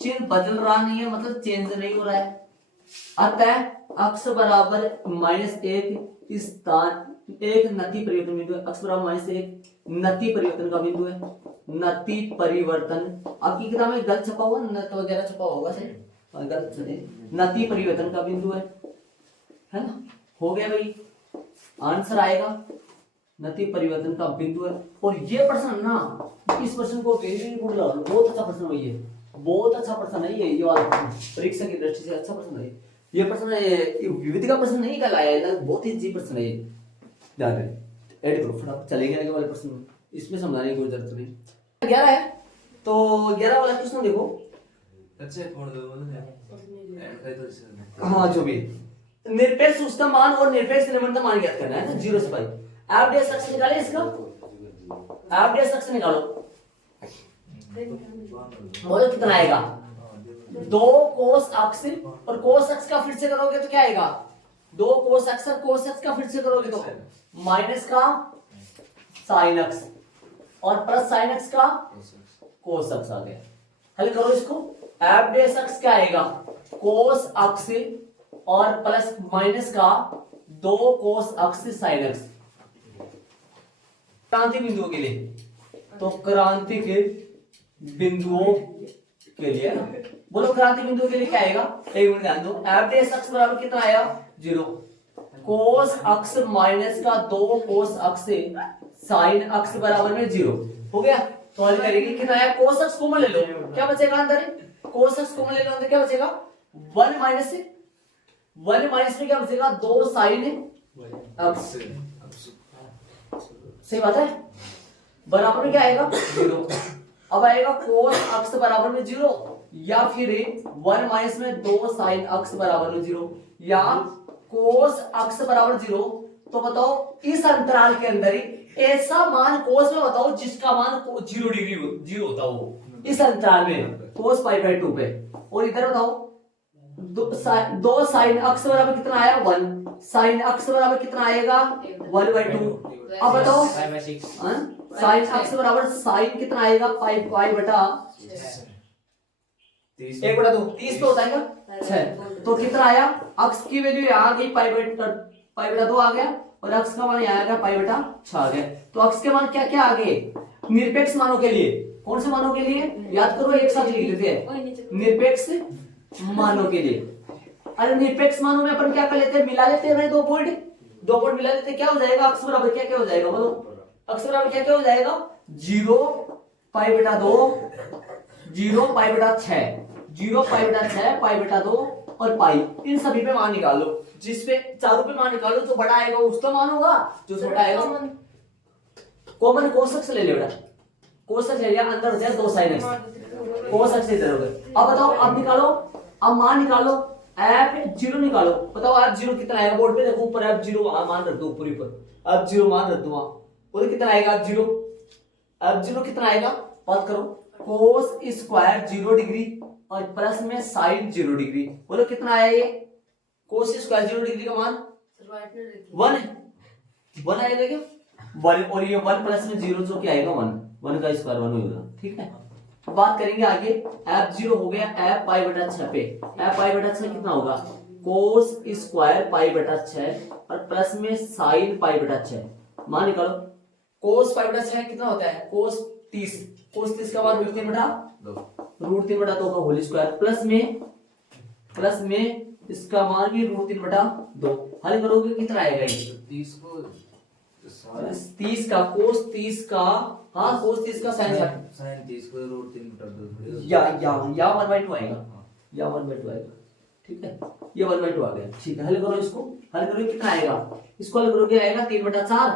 चिन्ह बदल रहा नहीं है मतलब चेंज नहीं हो रहा है। अतः अक्स बराबर -1 स्थान एक नति परिवर्तन बिंदु है, अक्स बराबर -1 नति परिवर्तन का बिंदु है, नति परिवर्तन। आपकी किताब में गलत छपा हुआ, नत वगैरह छपा होगा से गलत नति परिवर्तन का बिंदु है ना। हो गया भाई, आंसर आएगा नति परिवर्तन का बिंदु है। और ये प्रश्न ना, इस प्रश्न को बहुत अच्छा प्रश्न है, ये बहुत अच्छा प्रश्न है, ये वाला परीक्षा की दृष्टि से अच्छा प्रश्न है ये प्रश्न। विविध का प्रश्न नहीं कहलाया है, बहुत ही अजीब प्रश्न है ये, ध्यान रखें। ऐड करो फटाफट, चलेंगे आगे वाले प्रश्न में, इसमें समझाने की कोई जरूरत नहीं। 11 है तो 11 वाला प्रश्न देखो। हाँ जो भी निरपेक्ष उच्चतम मान और निरपेक्ष निम्नतम मान ज्ञात करना है, 0 से पाई। एफ डैश अक्स निकाले इसका, एफ डैश अक्स निकालो, बोलो कितना आएगा 2 कोस अक्स, और कोस अक्स का फिर से करोगे तो क्या आएगा 2 कोस अक्स, और कोस अक्स का फिर से करोगे तो माइनस का साइन अक्स और प्लस साइन अक्स का कोस अक्स आ गया। हल करो इसको, एफ डैश अक्स क्या आएगा कोस अक्स और प्लस माइनस का 2 कोस अक्स साइन अक्स। क्रांति बिंदुओं के लिए, तो क्रांति के बिंदुओं के लिए ना, बोलो क्रांति बिंदुओं के लिए क्या आएगा, एक मिनट ध्यान दो। एफ डैश अक्स बराबर कितना आया 0, कोस अक्स माइनस का 2 कोस अक्स साइन अक्स बराबर में 0। हो गया। तो हल करेंगे, कितना आया कोस अक्स कॉमन ले लो, क्या बचेगा अंदर, कोस अक्स कॉमन ले लो, अंदर क्या बचेगा 1 माइनस में क्या बचेगा 2 साइन अक्स। सही बात है, बराबर में क्या आएगा 0। अब आएगा कोस अक्स बराबर में 0, या फिर 1 माइनस में 2 साइन अक्स बराबर में 0, या कोस अक्स बराबर 0। तो बताओ इस अंतराल के अंदर ही ऐसा मान कोस में बताओ जिसका मान 0 डिग्री 0 होता हो, इस अंतराल में कोस π/2 पे। और इधर बताओ 2 साइन अक्स बराबर कितना आया 1, साइन अक्स बराबर कितना आएगा 1/2। अब बताओ साइन अक्स बराबर साइन कितना आएगा π/6, 1/2 30 तो होता है ना 6। तो कितना आया, अक्स की वैल्यू आ गई π/2 आ गया, और अक्स का मान यहाँ आ गया π/6 आ गया। तो अक्स के मान क्या क्या आ गए निरपेक्ष मानों के लिए, कौन से मानों के लिए याद करो, एक साथ लिख लेते हैं निरपेक्ष मानों के लिए। अरे निरपेक्ष मानों में अपन क्या कर लेते हैं, मिला लेते हैं 2 पॉइंट मिला लेते हैं, क्या हो जाएगा अक्स बराबर क्या क्या हो जाएगा, बोलो अक्स बराबर क्या क्या हो जाएगा 0 π/2, 0 π/6, 0 π/6, π/2 और पाई, इन सभी पे मान निकाल लो, जिसपे चारों पे मान निकालो जो बड़ा आएगा उसका मान होगा, जो छोटा आएगा कॉमन कोस अक्स ले ले बेटा, कोस अक्स ले लिया, अंदर हो जाए 2 साइन अक्स, कोस अक्स इधर हो गए। अब बताओ, अब निकालो, अब मान निकालो, एफ 0 निकालो, बताओ एफ 0 कितना आएगा, बोर्ड पे देखो ऊपर एफ 0 मान रख दो, ऊपर ऊपर एफ 0 मान रख दो वहां, बोलो कितना आएगा एफ 0 कितना आएगा, बात करो कोस स्क्वायर 0 डिग्री और प्लस में साइन 0 डिग्री, बोलो कितना आया ये कोस स्क्वायर 0 डिग्री का मान 1 आएगा क्या 1, और ये 1 प्लस में 0 जो क्या आएगा 1 का स्क्वायर 1 होगा। ठीक है, बात करेंगे आगे, एफ 0 हो गया एफ π/6 पे, एफ π/6 कितना होगा कोस स्क्वायर π/6 और प्लस में साइन π/6, मान निकालो कोस π/6 कितना होता है कोस 30 का मान √3/2 का होल स्क्वायर, प्लस में इसका मान भी √3/2। हल करोगे कितना आएगा ये 30 को 30 का कोस 30 का, हाँ कोस 30 का साइन 60, साइन 30 को रूट 3 बटा 2 या 1/2 आएगा, या 1/2 आएगा, ठीक है, ये 1/2 आ गया, ठीक है। हल करो इसको, हल करो कितना आएगा, इसको हल करोगे आएगा 3/4,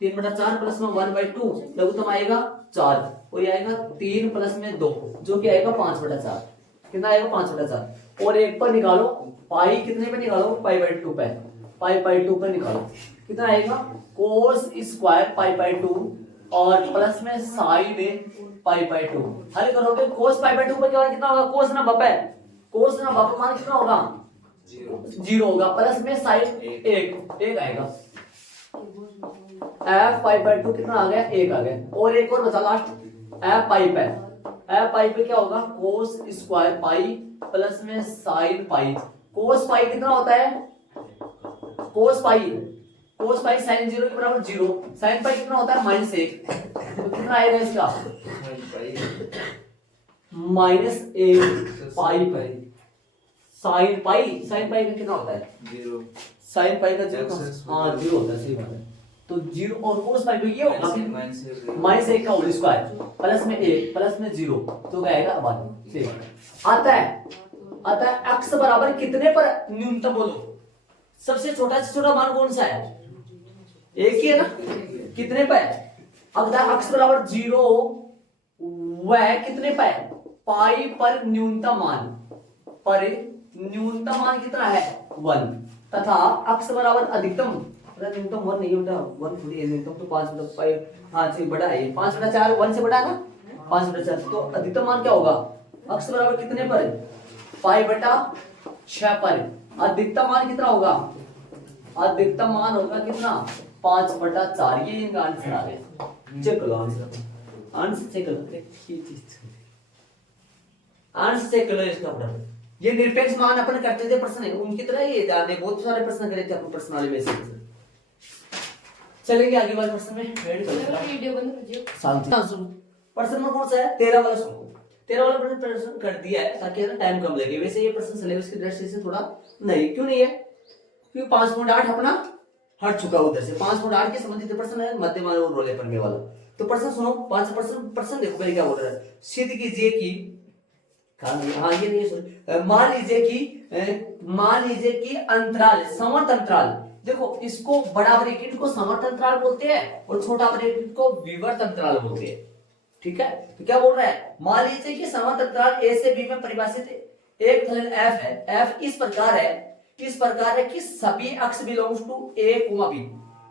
3/4 प्लस में 1/2 लघुत्तम आएगा 4, और ये आएगा 3 प्लस में 2 जो कि आएगा 5/4, कितना आएगा 5/4, और एक पर निकालो पाई, कितने पे निकालो पाई/2 पे, पाई/2 पे निकालो, कितना आएगा कोस स्क्वायर पाई/2 और प्लस में साइन पाई/2, हल करोगे कोस पाई/2 पे क्या कितना होगा, कोस ना बपे, कोस ना बपे मान कितना होगा 0 होगा, प्लस में साइन 1 आएगा, f पाई/2 कितना आ गया 1 आ गया, और एक और बचा लास्ट f पाई पे, f पाई पे क्या होगा कोस स्क्वायर पाई प्लस में साइन पाई, कोस पाई कितना होता है, कोस पाई साइन 0 के बराबर 0, साइन पाई कितना होता है -1, तो कितना आएगा इसका -1 पाई, साइन पाई का कितना होता है 0, साइन पाई का 0, हाँ 0 होता है, सही बात है, तो 0 और कोस पाई ये होगा -1 का होल स्क्वायर प्लस में 1 प्लस में 0 तो क्या आएगा 1, सही बात है। आता है x बराबर कितने पर न्यूनतम बोलो, सबसे छोटा से छोटा मान कौन सा है, एक ही है ना, कितने पे, अगर x बराबर 0 वह कितने पे पाई पर न्यूनतम मान कितना है 1, तथा x बराबर अधिकतम, न्यूनतम 1 नहीं होता, 1 थोड़ी है, न्यूनतम तो 5/5, हाँ जी बड़ा है, 5/4 1 से बड़ा है ना, 5/4, तो अधिकतम मान क्या होगा, x बराबर कितने पर पाई/6 पर, अधिकतम मान कितना होगा, अधिकतम मान होगा कितना 5/4, ये इनका आंसर आ गया, चेक करो आंसर चेक करो, आंसर चेक करो इसका प्रश्न, ये निरपेक्ष मान अपन करते थे प्रश्न है उनकी तरह, ये ध्यान दे बहुत सारे प्रश्न करे थे अपन प्रश्न वाले में से। चलेंगे आगे वाले प्रश्न में, रेडी करो वीडियो बंद कर दियो, शांति सुनो, प्रश्न नंबर कौन सा है 13 वाला सुनो, 13 वाला प्रश्न कर दिया है ताकि ना टाइम कम लगे, वैसे ये प्रश्न सिलेबस की दृष्टि से थोड़ा नहीं, क्यों नहीं है, क्योंकि 5.8 अपना हट चुका उधर से, 5.8 के संबंधित प्रश्न है मध्य मान और रोले पन्ने वाला, तो प्रश्न सुनो 5 प्रश्न देखो पहले क्या बोल रहा है, सिद्ध कीजिए कि, हाँ ये नहीं सुन, मान लीजिए कि अंतराल समवर्त अंतराल, देखो इसको बड़ा ब्रैकेट को समवर्त अंतराल बोलते हैं और छोटा ब्रैकेट को विवर्त अंतराल बोलते हैं, ठीक है, तो क्या बोल रहा है, मान लीजिए कि समवर्त अंतराल a से b में परिभाषित एक फलन f है, f इस प्रकार है कि सभी अक्ष बिलोंग्स टू a,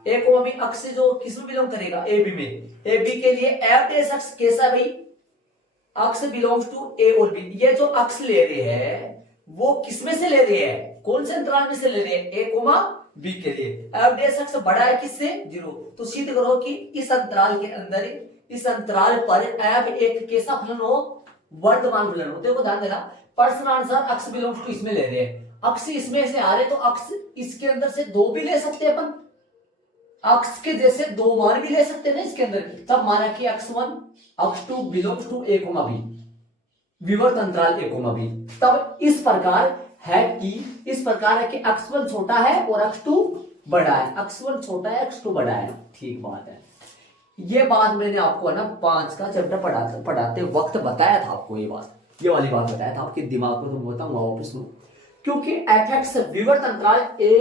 b अक्ष जो किसमें बिलोंग करेगा ab में, ab के लिए f डैश अक्ष कैसा है भाई, अक्ष बिलोंग्स टू a और b, ये जो अक्ष ले रहे हैं वो किसमें से ले रहे हैं, कौन से अंतराल में से ले रहे हैं, a, b के लिए, f डैश अक्ष बड़ा है किससे 0, तो सिद्ध करो कि इस अंतराल के अंदर, इस अंतराल पर f एक कैसा फलन हो, वर्तमान फलन हो, देखो ध्यान देना, प्रश्नानुसार अक्ष बिलोंग्स टू इसमें ले रहे हैं, अक्ष इसमें से आ रहे तो अक्ष इसके अंदर से 2 भी ले सकते हैं अपन, अक्ष के जैसे 2 मान भी ले सकते हैं ना इसके अंदर, तब माना कि x1 x2 belongs to a, b, विवर्त अंतराल a, b, तब इस प्रकार है कि x1 छोटा है और x2 बड़ा है, x1 छोटा है x2 बड़ा है, ठीक बात है, ये बात मैंने आपको है ना 5 का चैप्टर पढ़ाते वक्त बताया था आपको, ये वाली बात बताया था, आपके दिमाग को तो बताऊंगा वापस में, क्योंकि fx विवर्त अंतराल a,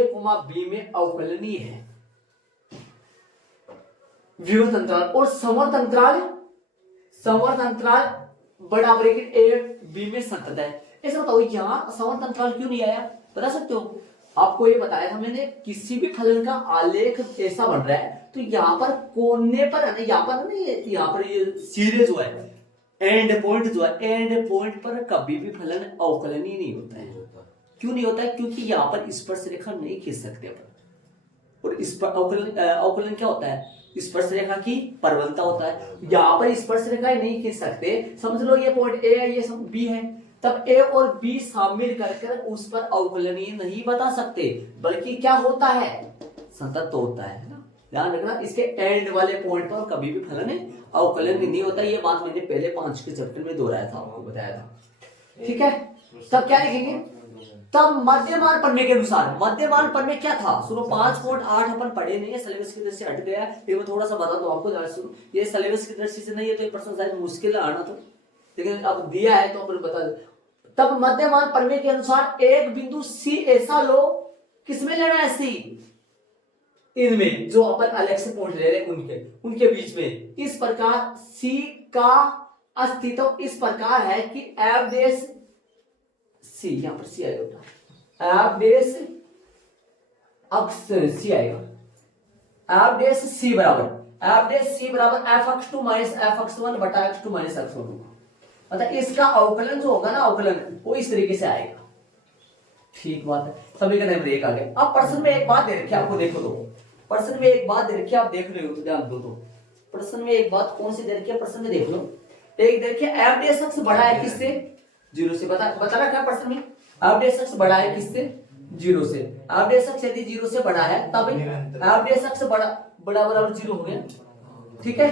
b में अवकलनीय है, विवर्त अंतराल, और समवर्त अंतराल बड़ा ब्रैकेट a b में संतत है, ऐसा बताओ यहाँ समवर्त अंतराल क्यों नहीं आया, बता सकते हो, आपको ये बताया था मैंने, किसी भी फलन का आलेख ऐसा बन रहा है तो यहाँ पर कोने पर है ना, यहाँ पर ये सीधे जो है एंड पॉइंट पर कभी भी फलन अवकलनीय नहीं होता है, क्यों नहीं होता है, क्योंकि यहाँ पर स्पर्श रेखा नहीं खींच सकते अपन, और इस पर अवकलन क्या होता है, स्पर्श रेखा की परवलता होता है, यहाँ पर स्पर्श रेखा नहीं खींच सकते, समझ लो ये पॉइंट ए है, ये बी है, तब ए और बी शामिल कर उस पर अवकलनीय नहीं बता सकते, बल्कि क्या होता है, संतत होता है ना, ध्यान रखना, इसके एंड वाले पॉइंट पर कभी भी फलन अवकलनीय नहीं होता, ये बात मैंने पहले 5 के चैप्टर में दोहराया था, आपको बताया था, ठीक है, तब क्या लिखेंगे तब मध्यमान प्रमेय के अनुसार, मध्यमान प्रमेय क्या था? सुनो 5.8 अपन पढ़े नहीं है, सिलेबस की दृष्टि से हट गया है, ये मैं थोड़ा सा बता दूं आपको। सुनो, ये सिलेबस की दृष्टि से नहीं है तो ये प्रश्न शायद मुश्किल है आना, तो लेकिन अब दिया है तो अपन बता दे। तब मध्यमान प्रमेय के अनुसार एक बिंदु सी ऐसा लो, किसमें लेना है? सी, इनमें जो अपन अलग से पॉइंट ले रहे हैं उनके बीच में। इस प्रकार सी का अस्तित्व इस प्रकार है कि एफ डेश सी, यहां पर सी आएगा, एफ डेश अक्स सी आएगा, एफ डेश सी बराबर, एफ डेश सी बराबर F X two minus F X one बटा X two minus X one. मतलब इसका अवकलन जो होगा ना, अवकलन वो इस तरीके से आएगा। ठीक बात है, सभी का नंबर 1 आ गया। अब प्रश्न में एक बात दे रखी है आपको, देखो तो प्रश्न में एक बात दे रखी है, आप देख रहे हो तो ध्यान दो। तो प्रश्न में एक बात कौन सी दे रखी है? प्रश्न में देख लो, एक देखिए एफ डेश एक्स बड़ा है किससे? 0 से। बता रखा है प्रश्न में, एफ डेश एक्स बड़ा है किससे? 0 से। एफ डेश एक्स यदि 0 से बड़ा है तब एफ डेश एक्स बड़ा बराबर 0 हो गया। ठीक है,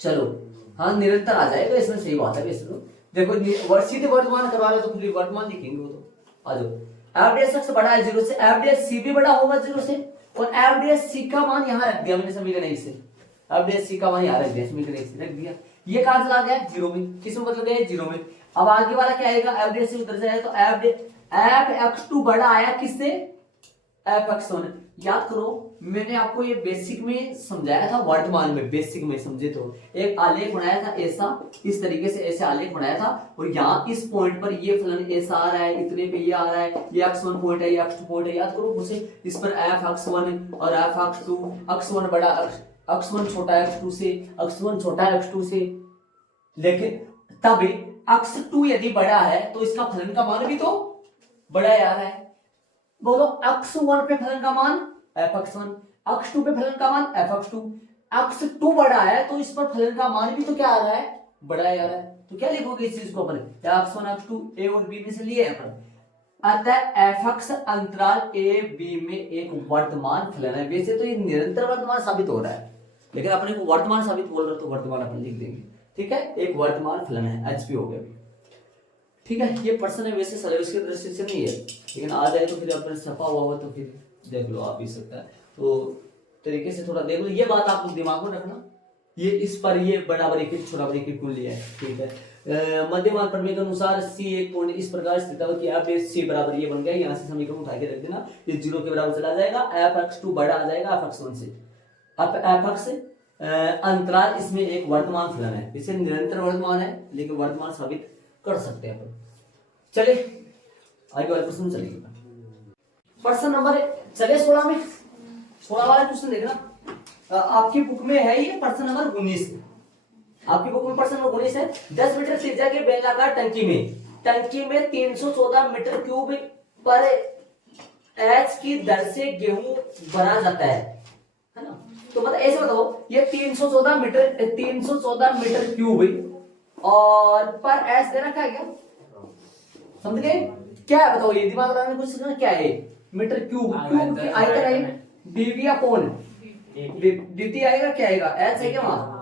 चलो हाँ निरंतर आ जाएगा इसमें, सही बात है। इसमें देखो सीधे वर्तमान करवा लो तो फिर वर्तमान लिखेंगे वो, तो आ जाओ। एफ डेश एक्स बड़ा है 0 से, एफ डेश सी भी बड़ा होगा 0 से, और एफ डेश सी का मान यहाँ रख दिया मैंने समीकरण 1 से, एफ डेश सी का मान यहाँ रख दिया समीकरण 1 से रख दिया। ये कहां चला गया? 0 में। किस में बदल गया? 0 में। अब आगे वाला क्या आएगा? एफ डेश से उधर से आया तो एफ एक्स टू बड़ा आया किससे? F X one. याद करो मैंने आपको ये बेसिक में समझाया था, वर्तमान में बेसिक में समझे तो एक आलेख बनाया था ऐसा, इस तरीके से ऐसे आलेख बनाया था, और यहाँ इस पॉइंट पर ये फलन ऐसा आ रहा है, इतने पे ये आ रहा है, ये x1 पॉइंट है, ये x2 पॉइंट है। याद करो उसे, इस पर एफ x1 और एफ x2, x1 बड़ा x1 छोटा x2 से, x1 छोटा x2 से, लेकिन तब x2 यदि बड़ा है तो इसका फलन का मान भी तो बड़ा आ रहा है। बोलो x1 पे फलन का मान fx1, x2 पे फलन का मान fx2, x2 बड़ा है तो इस पर फलन का मान भी तो क्या आ रहा है? बड़ा आ रहा है। तो क्या लिखोगे इस चीज को अपन? x1 x2 a और b में से लिए अपन, अतः fx अंतराल a b में एक वर्तमान फलन है। वैसे तो ये निरंतर वर्तमान साबित हो रहा है, लेकिन अपने को वर्तमान साबित बोल रहे तो वर्तमान अपन लिख देंगे। ठीक है, एक वर्तमान फलन है, hp हो गया। ठीक है, ये प्रश्न है वैसे सिलेबस की दृष्टि से नहीं है, लेकिन आ जाए तो फिर अपने छपा हुआ हो तो फिर देख लो आप भी सकता है, तो तरीके से थोड़ा देख लो। ये बात आप दिमाग में रखना, ये इस पर ये बड़ा ब्रैकेट छोटा ब्रैकेट क्यों लिया है। ठीक है, मध्यमान प्रमेय के अनुसार सी एक पॉइंट इस प्रकार स्थित है कि एफ डेश सी बराबर ये बन गया, यहाँ से समीकरण उठा के रख देना, ये 0 के बराबर चला जाएगा, एफ x2 बड़ा आ जाएगा एफ x1 से। अब एफ x अंतराल इसमें एक वर्तमान फलन है, इसे निरंतर वर्तमान है लेकिन वर्तमान साबित कर सकते हैं अपन। चले आगे वाले प्रश्न चलिए, प्रश्न नंबर चले 16 में, 16 वाला क्वेश्चन देखना आपकी बुक में है, ये प्रश्न नंबर 19, आपकी बुक में प्रश्न नंबर 19 है। 10 मीटर त्रिज्या के बेलनाकार टंकी में 314 मीटर क्यूब पर एच की दर से गेहूं भरा जाता है ना। तो मतलब ऐसे बताओ, ये 314 मीटर क्यूब और पर एच दे रखा है क्या? समझ गए क्या है? बताओ, ये दिमाग लगाने की कोशिश करना, क्या है? मीटर क्यूब की आयतन है डीवी अपॉन dt आएगा, क्या आएगा? एच है क्या वहां?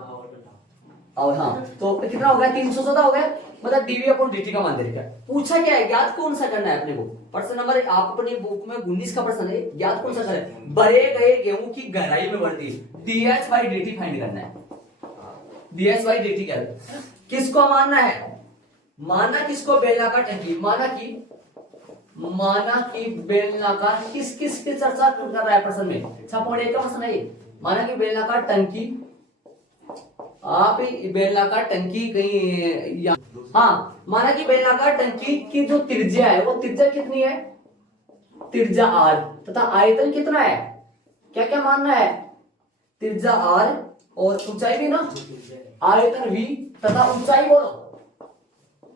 और हाँ, तो कितना हो गया? 314 हो गया, मतलब डीवी अपॉन dt का मान दे रखा है। पूछा क्या है? ज्ञात कौन सा करना है अपने को? प्रश्न नंबर आप अपनी बुक में 19 का प्रश्न है, ज्ञात कौन सा करना है? भरे गए गेहूं की गहराई में बढ़ती dh बाई dt फाइंड करना है। dh बाई dt क्या है? किसको मानना है? माना किसको? बेलनाकार टंकी। माना कि बेलनाकार किस की चर्चा कर रहा है प्रश्न में? 6.1 का प्रश्न है ये। माना कि बेलनाकार टंकी, आप बेलनाकार टंकी कहीं हाँ, माना कि बेलनाकार टंकी की जो त्रिज्या है वो त्रिज्या कितनी है? त्रिज्या r तथा आयतन कितना है? क्या क्या मानना है? त्रिज्या r और ऊंचाई भी ना, आयतन v तथा ऊंचाई बोलो,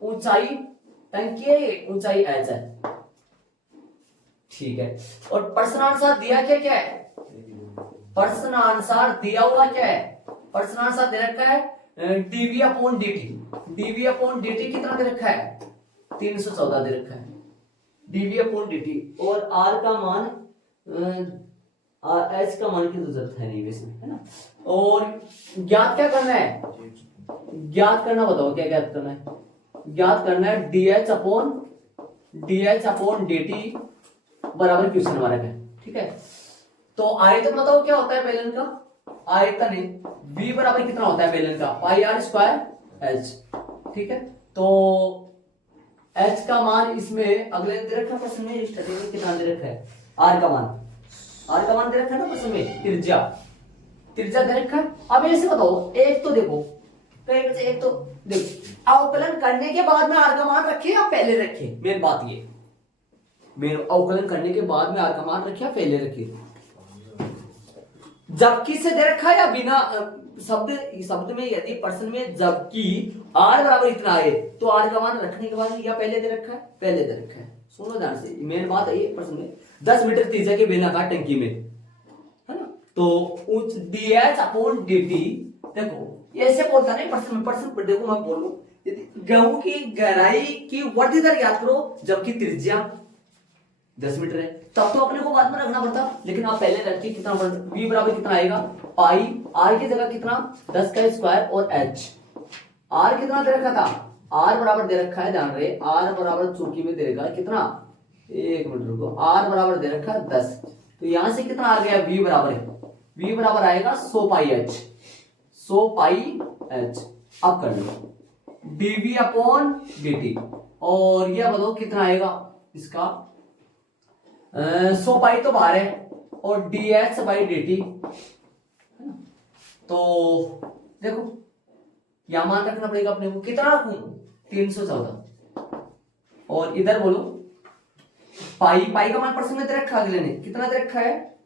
ऊंचाई टंकी है, ऊंचाई h है। ठीक है, और प्रश्नानुसार दिया क्या है? प्रश्नानुसार दिया हुआ क्या है? प्रश्नानुसार दे रखा है डीवी अपॉन dt कितना दे रखा है? 314 दे रखा है डीवी अपॉन dt, और r का मान h का मान की तो जरूरत है नहीं वैसे, है ना। और ज्ञात क्या करना है? ज्ञात करना बताओ क्या ज्ञात करना है? ज्ञात करना है dh upon D H upon D T बराबर क्वेश्चन हमारा है, ठीक है। तो आयतन बताओ क्या होता है बेलन का, आयतन है v बराबर कितना होता है बेलन का, पाई आर स्क्वायर एच, ठीक है। तो h का मान इसमें अगले दे रखा प्रश्न में, स्टडी में कितना दे रखा है, r का मान दे रखा है ना प्रश्न में, त्रिज्या दे रखा है। अब ऐसे बताओ, एक तो देखो कहीं बच्चे, एक तो देखो अवकलन करने के बाद में r का मान रखे या पहले रखे, मेन बात ये, मेन अवकलन करने के बाद में r का मान रखे या पहले रखे, जबकि से दे रखा है या बिना, शब्द में यदि प्रश्न में जबकि r बराबर इतना है तो r का मान रखने के बाद या पहले दे रखा है, पहले दे रखा है। सुनो ध्यान से, मेन बात है ये प्रश्न में 10 मीटर त्रिज्या के बेलनाकार टंकी में, है ना, तो उच्च dh अपॉन dt, देखो ऐसे बोलता नहीं प्रश्न में, देखो मैं बोलूं, यदि गेहूं की गहराई की वर्धी दर याद करो जबकि त्रिज्या 10 मीटर है, तब तो अपने को बाद में रखना पड़ता, लेकिन आप पहले रखिए कितना, v बराबर कितना आएगा, पाई r की जगह कितना 10 का स्क्वायर और h, r कितना दे रखा था, r बराबर दे रखा है, ध्यान रहे r बराबर चौकी में दे रखा है कितना, एक मिनट रुको, r बराबर दे रखा है 10, तो यहां से कितना आ गया, v बराबर है, v बराबर आएगा 100 पाई h। अब कर लो dv अपॉन dt, और यह बताओ कितना आएगा इसका, 100 पाई तो बाहर है और dh बाई dt, तो देखो यहां मान रखना पड़ेगा अपने को, कितना रखूं 314, और इधर बोलो पाई का मान प्रश्न में दे रखा, अगले ने कितना दे रखा है,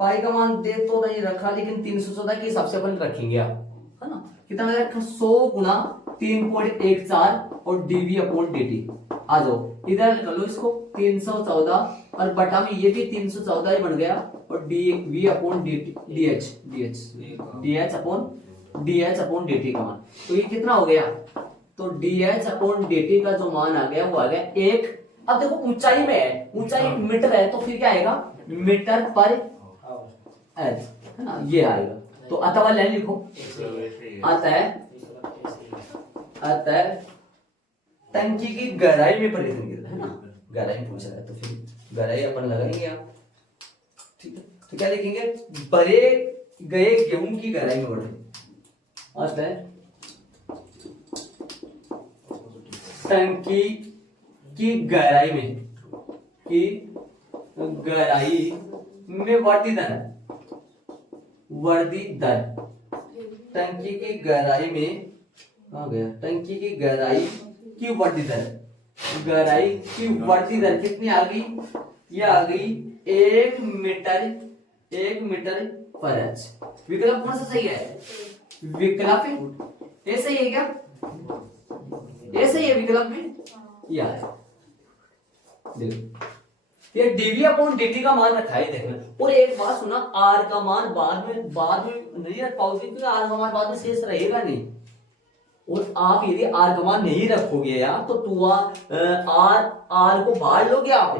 पाई का मान दे तो नहीं रखा, लेकिन 314 के हिसाब से अपन रखेंगे आप, है ना, कितना दे रखा 100 गुना 3.14 और dv अपॉन dt। आ जाओ इधर कर लो इसको, 314 और बटा में ये भी 314 ही बन गया, और dv upon dh upon dt का मान, तो ये कितना हो गया, तो dh अपॉन dt का जो मान आ गया वो आ गया 1। अब देखो ऊंचाई में है, ऊंचाई मीटर है, तो फिर क्या आएगा, मीटर पर एच, है ना, ये आएगा। तो अतः लाइन लिखो, अतः टंकी की गहराई में परिवर्तन गिरता है ना, गहराई में पूछा है तो फिर गहराई अपन लगाएंगे आप, ठीक है। तो क्या लिखेंगे, भरे गए गेहूं की गहराई में बढ़े, अतः टंकी की गहराई में वर्धी दर, टंकी की गहराई में आ गया, टंकी की गहराई की वर्धी दर कितनी आ गई, ये आ गई 1 मीटर पर एच। विकल्प कौन सा सही है, विकल्प ये सही है क्या, ये सही है विकल्प में, यह है देखो, ये dv अपॉन dt का मान रखा है देखना। और एक बात सुना, r का मान बाद में नहीं रख पाओगे, क्योंकि r का मान बाद में शेष रहेगा नहीं, और आप यदि r का मान नहीं रखोगे यार तो r को बाहर लोगे आप,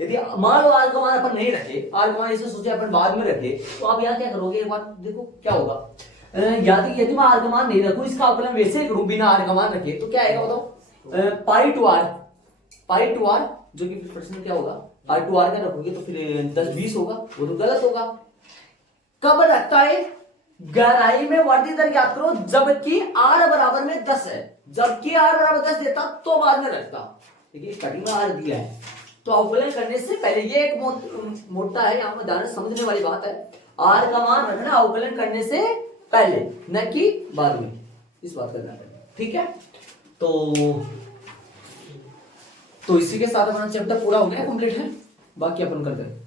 यदि मान लो r का मान अपन नहीं रखे, r का मान ऐसे सोचे अपन बाद में रखे, तो आप यहाँ क्या करोगे, एक बार देखो क्या होगा, यदि मैं r का मान नहीं रखूं, इसका अवकलन वैसे ही करूं बिना r का मान रखे, तो क्या आएगा बताओ, पाई टू r, जो कि प्रश्न क्या होगा, पाई टू r का रखोगे तो फिर 10-20 होगा, वो तो गलत होगा। कब रखता है, गहराई में वर्धी दर ज्ञात करो जबकि r बराबर में 10 है, जबकि r बराबर 10 देता तो बाद में रखता, देखिए कटिंग में r दिया है, तो अवकलन करने से पहले, ये एक मोटा है, यहाँ पर ध्यान समझने वाली बात है, r का मान रखना अवकलन करने से पहले न कि बाद में, इस बात का ध्यान रखना, ठीक है। तो इसी के साथ अपना चैप्टर पूरा हो गया, कंप्लीट है, बाकी अपन करते हैं।